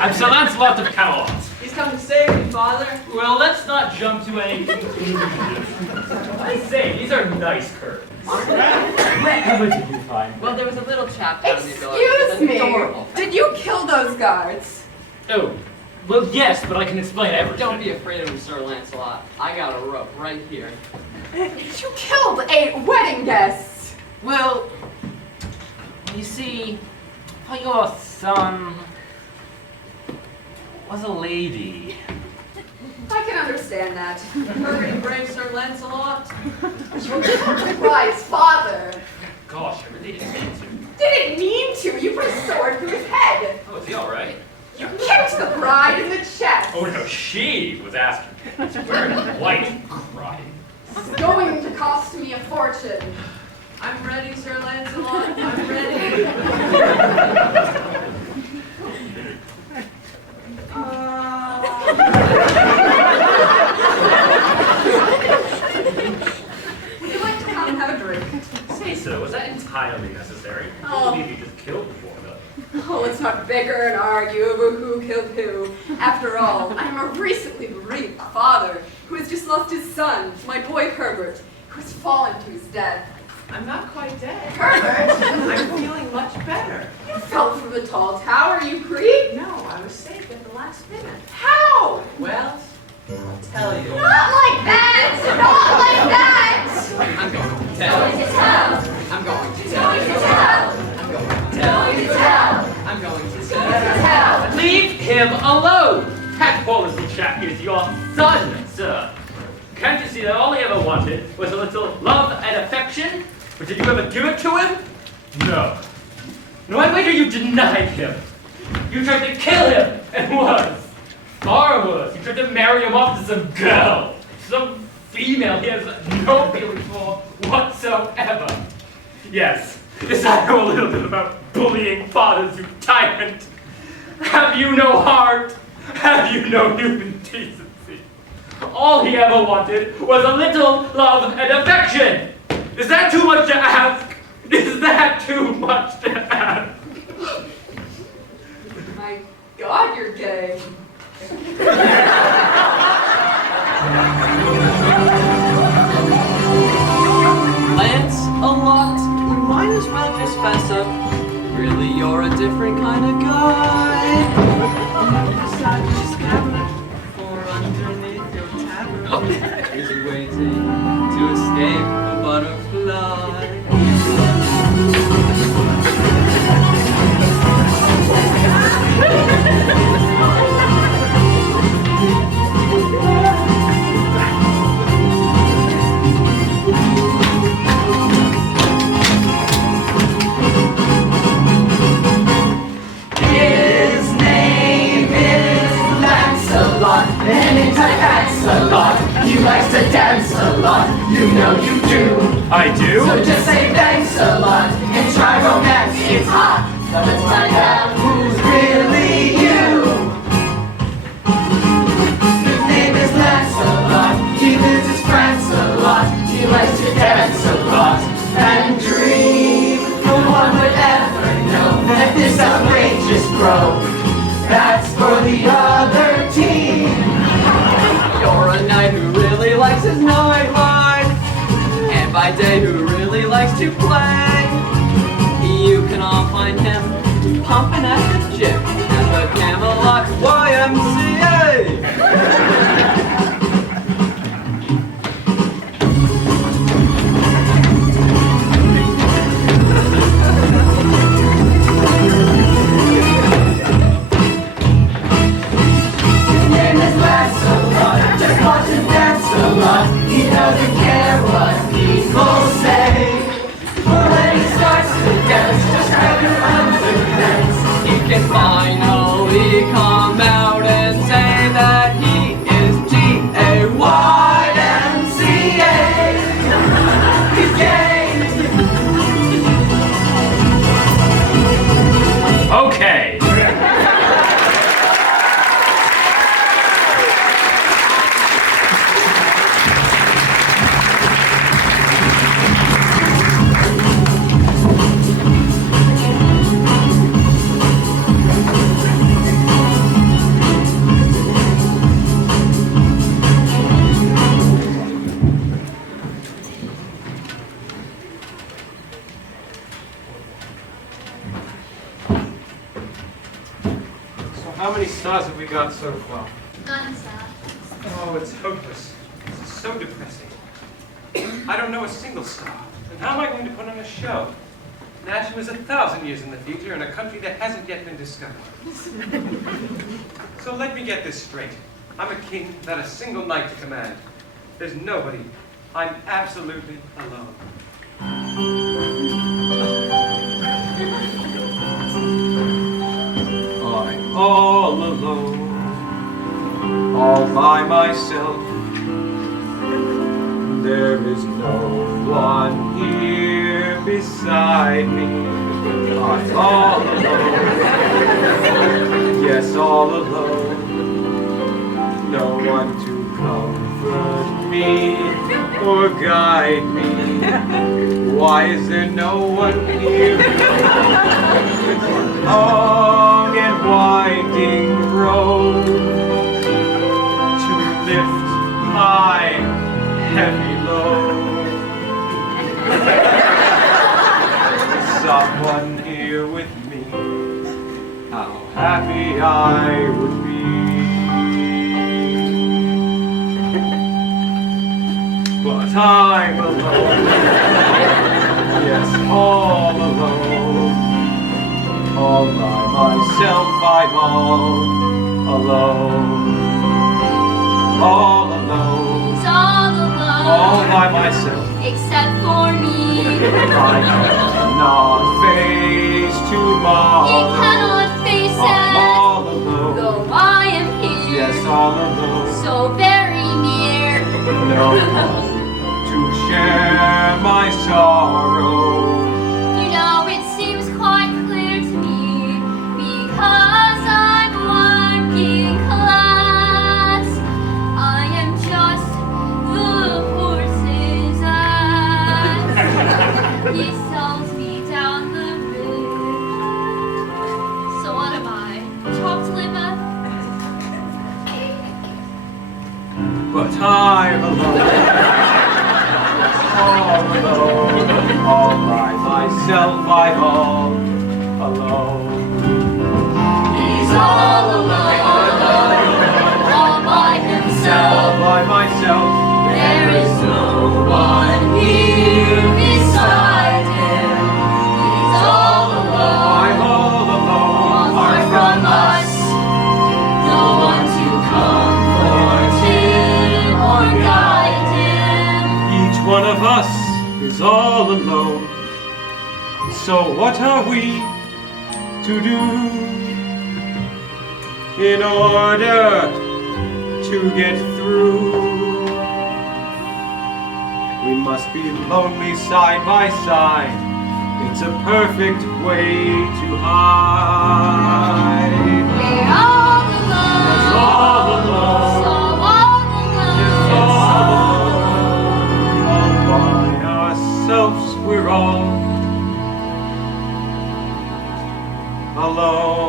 I'm Sir Lancelot of Camelot. He's come to save me, father. Well, let's not jump to any conclusions. I say, these are nice curtains. Wherever did you find them? Well, there was a little chap down the door. Excuse me! Adorable. Did you kill those guards? Oh, well, yes, but I can explain everything. Don't be afraid of him, Sir Lancelot. I got a rope right here. You killed 8 wedding guests! Well, you see, your son was a lady. I can understand that. Hurry, brave Sir Lancelot. Wise father. Gosh, I really didn't mean to. Didn't mean to. You put a sword through his head. Oh, is he all right? You kicked the bride in the chest. Oh, no, she was asking. She's wearing white, crying. It's going to cost me a fortune. I'm ready, Sir Lancelot. I'm ready. Would you like to come and have a drink? Say so, was that entirely necessary? Oh. I believe you just killed the poor though. Oh, let's not bicker and argue over who killed who. After all, I am a recently bereaved father who has just lost his son, my boy Herbert, who has fallen to his death. I'm not quite dead. Herbert! I'm feeling much better. You fell from the tall tower, you creep! No, I was saved at the last minute. How? Well, I'll tell you. Not like that! Not like that! I'm going to Going to tell. I'm going to Going to tell. I'm going to tell. Going to tell. I'm going to Going to tell. Leave him alone! That poor little chap is your son, sir. Can't you see that all he ever wanted was a little love and affection? But did you ever give it to him? No. No, I wager you denied him. You tried to kill him, and worse. Far worse, you tried to marry him off to some girl. Some female he has no feeling for whatsoever. Yes, I know a little bit about bullying fathers, you tyrant. Have you no heart? Have you no human decency? All he ever wanted was a little love and affection. Is that too much to ask? Is that too much to ask? My God, you're gay. Lancelot, you might as well just fess up. Really, you're a different kind of guy. Beside your scabbard, or underneath your tabard, is waiting to escape a butterfly. His name is Lancelot, and in time acts a lot. He likes to dance a lot, you know you do. I do? So just say thanks a lot and try romance. It's hot, but let's find out who's really you. His name is Lancelot, he visits France a lot. He likes to dance a lot and dream. No one would ever know that this outrageous bro, that's for the other team. You're a knight who really likes his nightlife, and by day who really likes to play. You can all find him pumping at the gym at the Spamalot YMCA. Just watch him dance a lot. He doesn't care what people say. But when he starts to dance, just grab your underpants. He can finally come out and say that he is GAYMCA. He's gay. Okay. How many stars have we got so far? None, sir. Oh, it's hopeless. It's so depressing. I don't know a single star. And how am I going to put on a show? Nashville is 1,000 years in the future in a country that hasn't yet been discovered. So let me get this straight. I'm a king without a single knight to command. There's nobody. I'm absolutely alone. I'm all alone, all by myself. There is no one here beside me. I'm all alone, yes, all alone. No one to comfort me or guide me. Why is there no one here? Long and winding road to lift my heavy load. Someone here with me, how happy I would be. But I'm alone, yes, all alone. All by myself, I'm all alone. All alone. It's all alone. All by myself. Except for me. I cannot face tomorrow. You cannot face I'm it. all alone. Though I am here. Yes, all alone. So very near. No one to share my sorrow. You know, it seems quite clear to me, because I'm working class. I am just but I'm alone. All alone, all by myself, I'm all alone. He's all alone, all by himself. All by myself. There is no one here beside him. He's all alone, I'm all alone. apart from us. No one to comfort him or guide him. Each one of us is all alone. So what are we to do in order to get through? We must be lonely side by side. It's a perfect way to hide. We're all alone. It's all alone. So all alone. It's all by ourselves. We're all alone.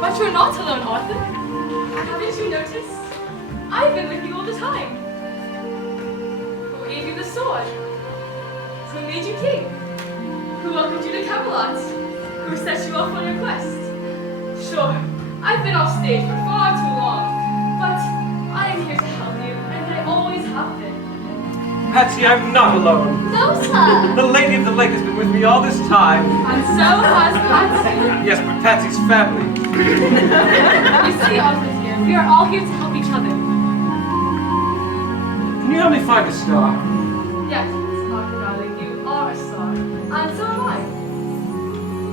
But you're not alone, Arthur. Haven't you noticed? I've been with you all the time. Who gave you the sword? Who made you king? Who welcomed you to Camelot? Who set you off on your quest? Sure, I've been off stage for far too long, but I am here to help you, and I always have been. Patsy, I'm not alone. No, sir. The Lady of the Lake has been with me all this time. And so has Patsy. Yes, but Patsy's family. You see, Arthur here, we are all here to help each other. Can you help me find a star? Yes, Arthur darling, you are a star, and so am I.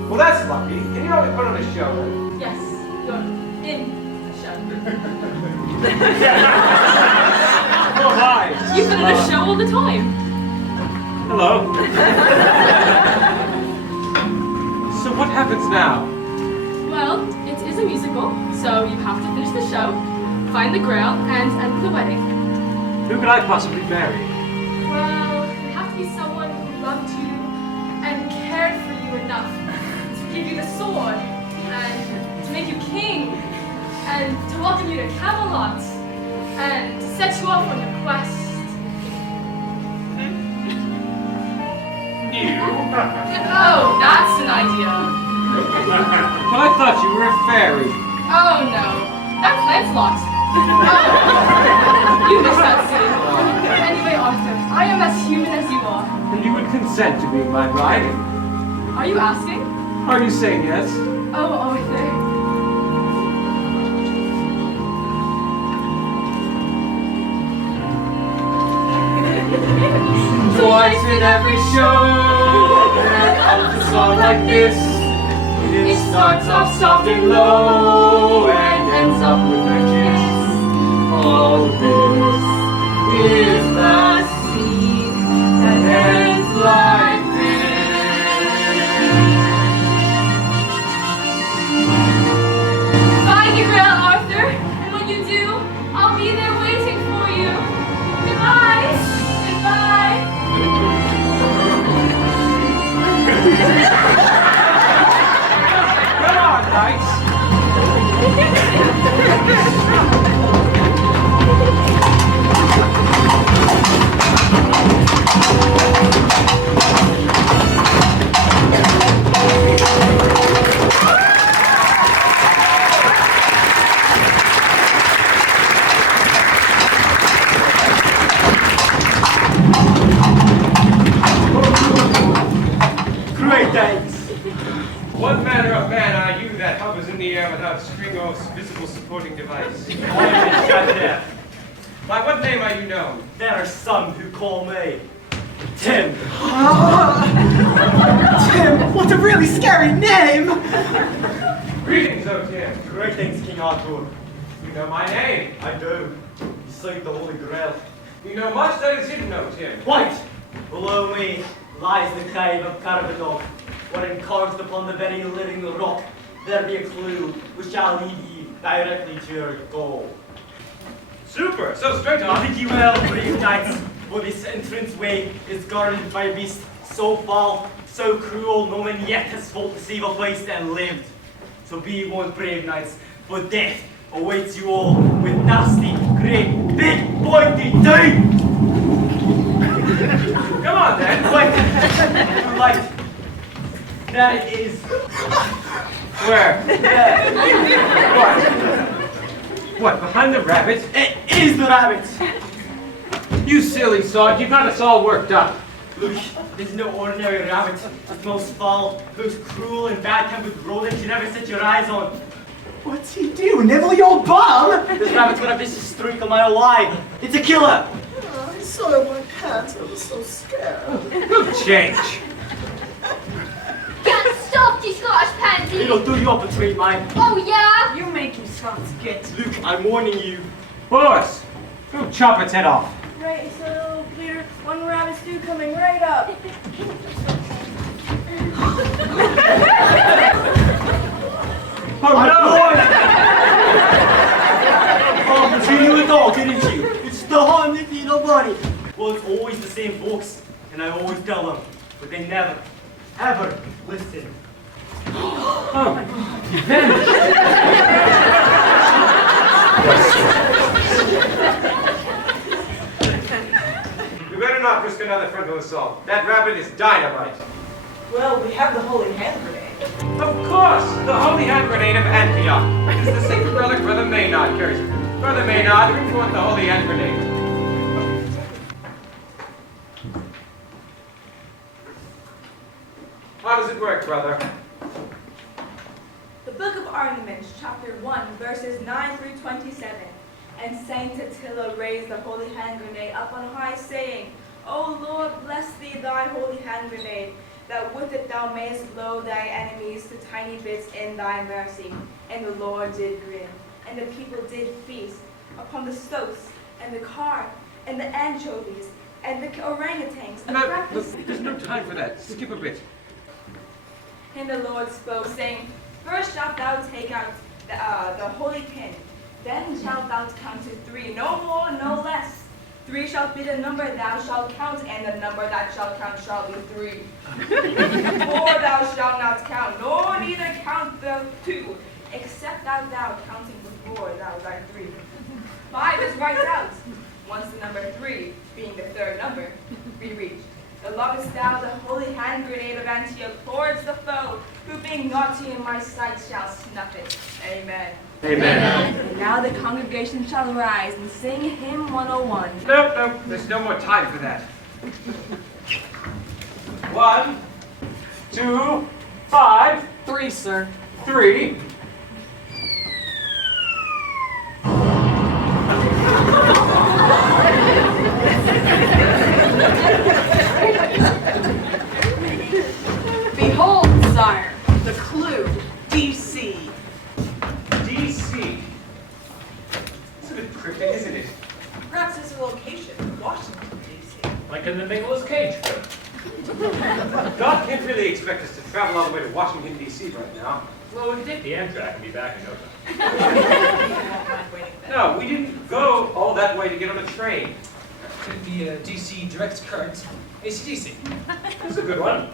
Well, that's lucky. Can you help me put on a show then? Yes, you're in the show. Oh, hi. You've been in a show all the time. Hello. So what happens now? Well, it is a musical, so you have to finish the show, find the grail, and end with a wedding. Who could I possibly marry? Well, it have to be someone who loved you and cared for you enough to give you the sword, and to make you king, and to welcome you to Camelot, and to set you off on your quest. You? Oh, that's an idea. But I thought you were a fairy. Oh no, that's Lancelot. Oh, you missed that scene. Anyway, Arthur, I am as human as you are. And you would consent to being my bride? Are you asking? Are you saying yes? Oh, Arthur. Twice in every show, there comes a song like this. It starts off soft and low and ends up with a kiss. All this is the scene that ends like this. Find your grail, Arthur, and when you do, I'll be there waiting for you. Goodbye. Goodbye. Come on, knights. Great thanks. What manner of man are you that hovers in the air without string or visible supporting device? I am Chef. By what name are you known? There are some who call me Tim. Tim, what a really scary name! Greetings, O Tim. Greetings, King Arthur. You know my name. I do. You saved the Holy Grail. You know much that is hidden, O Tim. Quite. Below me lies the cave of Carabadog, wherein carved upon the very living rock there be a clue which shall lead ye directly to your goal. Super! So straight on. Think ye well, brave knights, for this entrance way is guarded by a beast so foul, so cruel, no man yet has fought this evil place and lived. So be warned, brave knights, for death awaits you all with nasty, great, big, pointy teeth! Come on then. Wait, light. There it is. Where? There. What, behind the rabbit? It is the rabbit. You silly sod, you got us all worked up. Look, this is no ordinary rabbit. It's the most foul, most cruel and bad-tempered rodent you never set your eyes on. What's he do? Nibble your bum? This rabbit's got a vicious streak a mile wide. It's a killer. I saw it in my pants. I was so scared. Good change. Can't stop, you Scottish pansy! It'll do you up a treat, mate. Oh, yeah? You make you Scots get. Luke, I'm warning you. Boss, go chop its head off. Right, so, Peter, one rabbit stew coming right up. Oh, no! Oh, between you and dog, didn't you? It's the honey little bunny. Well, it's always the same folks, and I always tell them, but they never, ever listen. Oh, you vanished. We better not risk another frontal assault. That rabbit is dynamite. Well, we have the holy hand grenade. Of course, the holy hand grenade of Antioch. It is the sacred relic Brother Maynard carries. Brother Maynard, bring forth the holy hand grenade. How does it work, brother? The Book of Armaments, chapter 1, verses 9 through 27. And Saint Attila raised the holy hand grenade up on high, saying, O Lord, bless thee thy holy hand grenade, that with it thou mayest blow thy enemies to tiny bits in thy mercy. And the Lord did grin, and the people did feast upon the stoats, and the carp, and the anchovies, and the orangutans, and the breakfast. There's no time for that. Skip a bit. And the Lord spoke, saying, First shalt thou take out the holy pin, then shalt thou count to 3, no more, no less. 3 shall be the number thou shalt count, and the number that shalt count shall be 3. 4 thou shalt not count, nor neither count the 2, except thou counting before thou thy 3. 5 is right out, once the number 3, being the third number, be reached. The lovest thou the holy hand grenade of Antioch towards the foe, who being naughty in my sight shall snuff it. Amen. Amen. And now the congregation shall rise and sing hymn 101. Nope, there's no more time for that. 1, 2, 5. 3, sir. 3. Behold, sire, the clue, DC. DC. It's a bit cryptic, isn't it? Perhaps it's a location, Washington, D.C. Like in the Nicolas Cage film. God can't really expect us to travel all the way to Washington, D.C. right now. Well, we can take the Amtrak and be back in no time. No, we didn't go all that way to get on a train. Could be a DC direct current. AC/DC. That's a good one.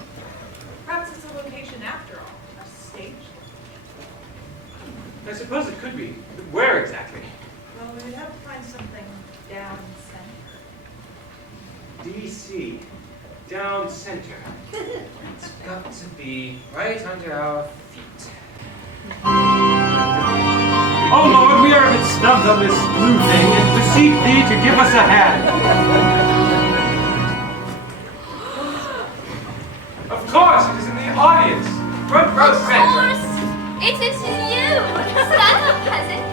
Perhaps it's a location after all, a stage. I suppose it could be. But where exactly? Well, we'd have to find something down center. D.C. Down center. It's got to be right under our feet. Oh Lord, we are a bit stumped on this blue thing, and beseech thee to give us a hand. Of course, it is in the audience. Front row Of center. course, it is you, stand up, peasant.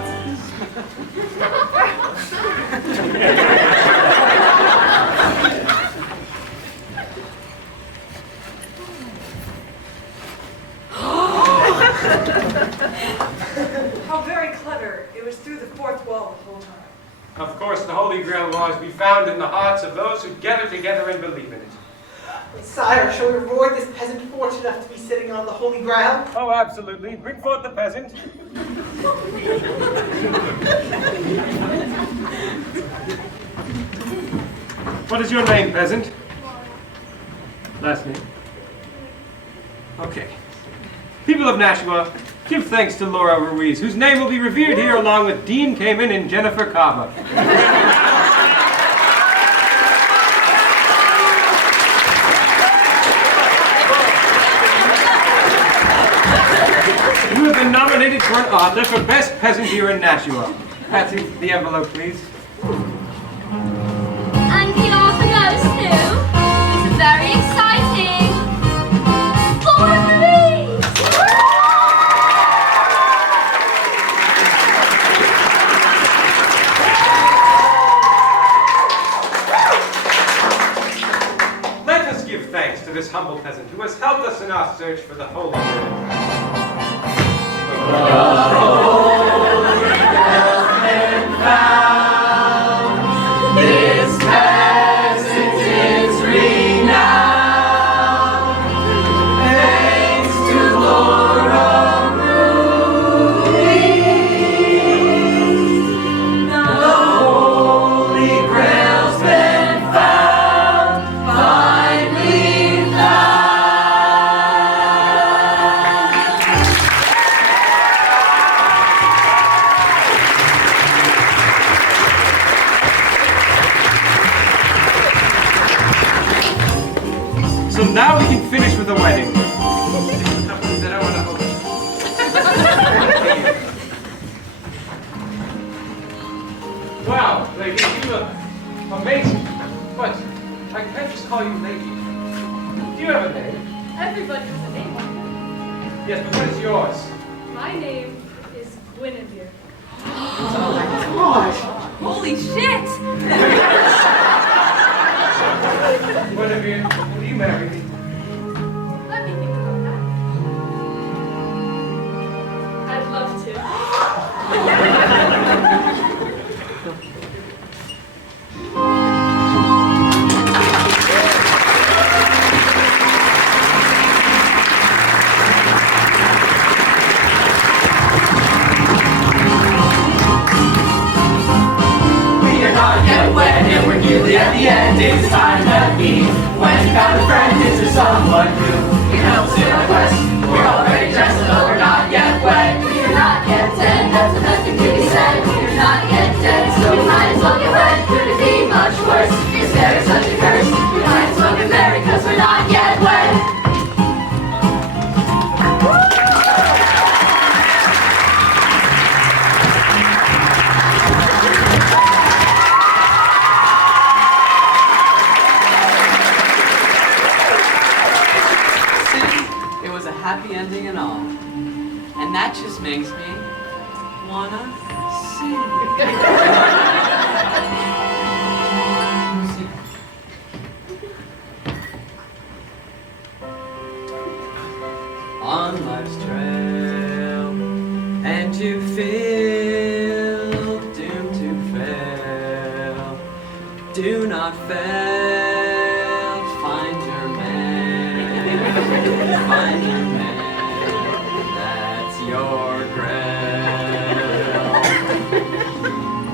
How very clever. It was through the fourth wall the whole time. Of course, the Holy Grail will always be found in the hearts of those who gather together and believe in it. Sire, shall we reward this peasant fortunate enough to be sitting on the holy ground? Oh, absolutely. Bring forth the peasant. What is your name, peasant? Last name? Okay. People of Nashua, give thanks to Laura Ruiz, whose name will be revered here along with Dean Kamen and Jennifer Cava. You have been nominated for an Arthur for Best Peasant here in Nashua. Patsy, the envelope, please. And the author goes to, this is very exciting, Laura Ruiz! Let us give thanks to this humble peasant who has helped us in our search for the Holy Grail. This peasant is renowned, thanks to Laura Ruiz. The Holy Grail's been found, finally found. So now we can finish with the wedding. Wow, lady, you look amazing. But I can't just call you lady. Do you have a name? Everybody has a name. Yes, but what is yours? My name is Guinevere. Gosh! Holy shit! Guinevere, will you marry me? Let me think about that. I'd love to. We are not yet wed, and we're nearly at the end. It's time that we, when you found a friend, is there someone who can help us in our quest? We're already dressed, although we're not yet wed. We are not yet dead, that's the best thing to be said. We are not yet dead, so we might as well get wed. Could it be much worse? Is there such a curse? We might as well get married, cause we're not yet wed. It was a happy ending and all. And that just makes me wanna sing. On life's trail, and you feel doomed to fail. Do not fail, find your man, find your man, that's your grail.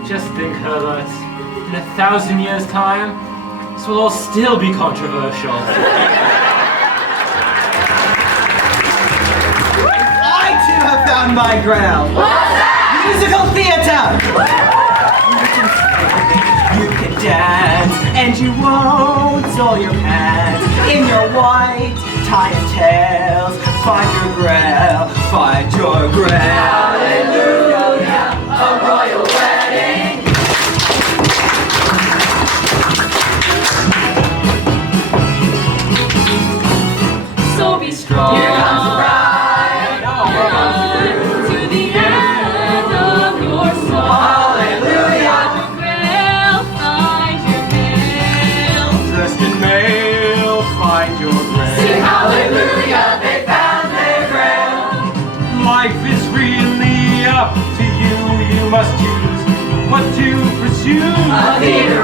Just think, Herbert, in 1,000 years' time, this will all still be controversial. I too have found my ground. Musical theater. You can dance, and you won't soil your pants. In your white tie and tails, find your grail, find your grail. Hallelujah, a royal wedding. So be strong. Here comes the bride. Here comes the groom. To the end of your soul. Hallelujah. Find your grail, Dressed in mail, find your grail. Sing hallelujah, they found their grail. Life is really up to you. You must choose what to pursue. A theater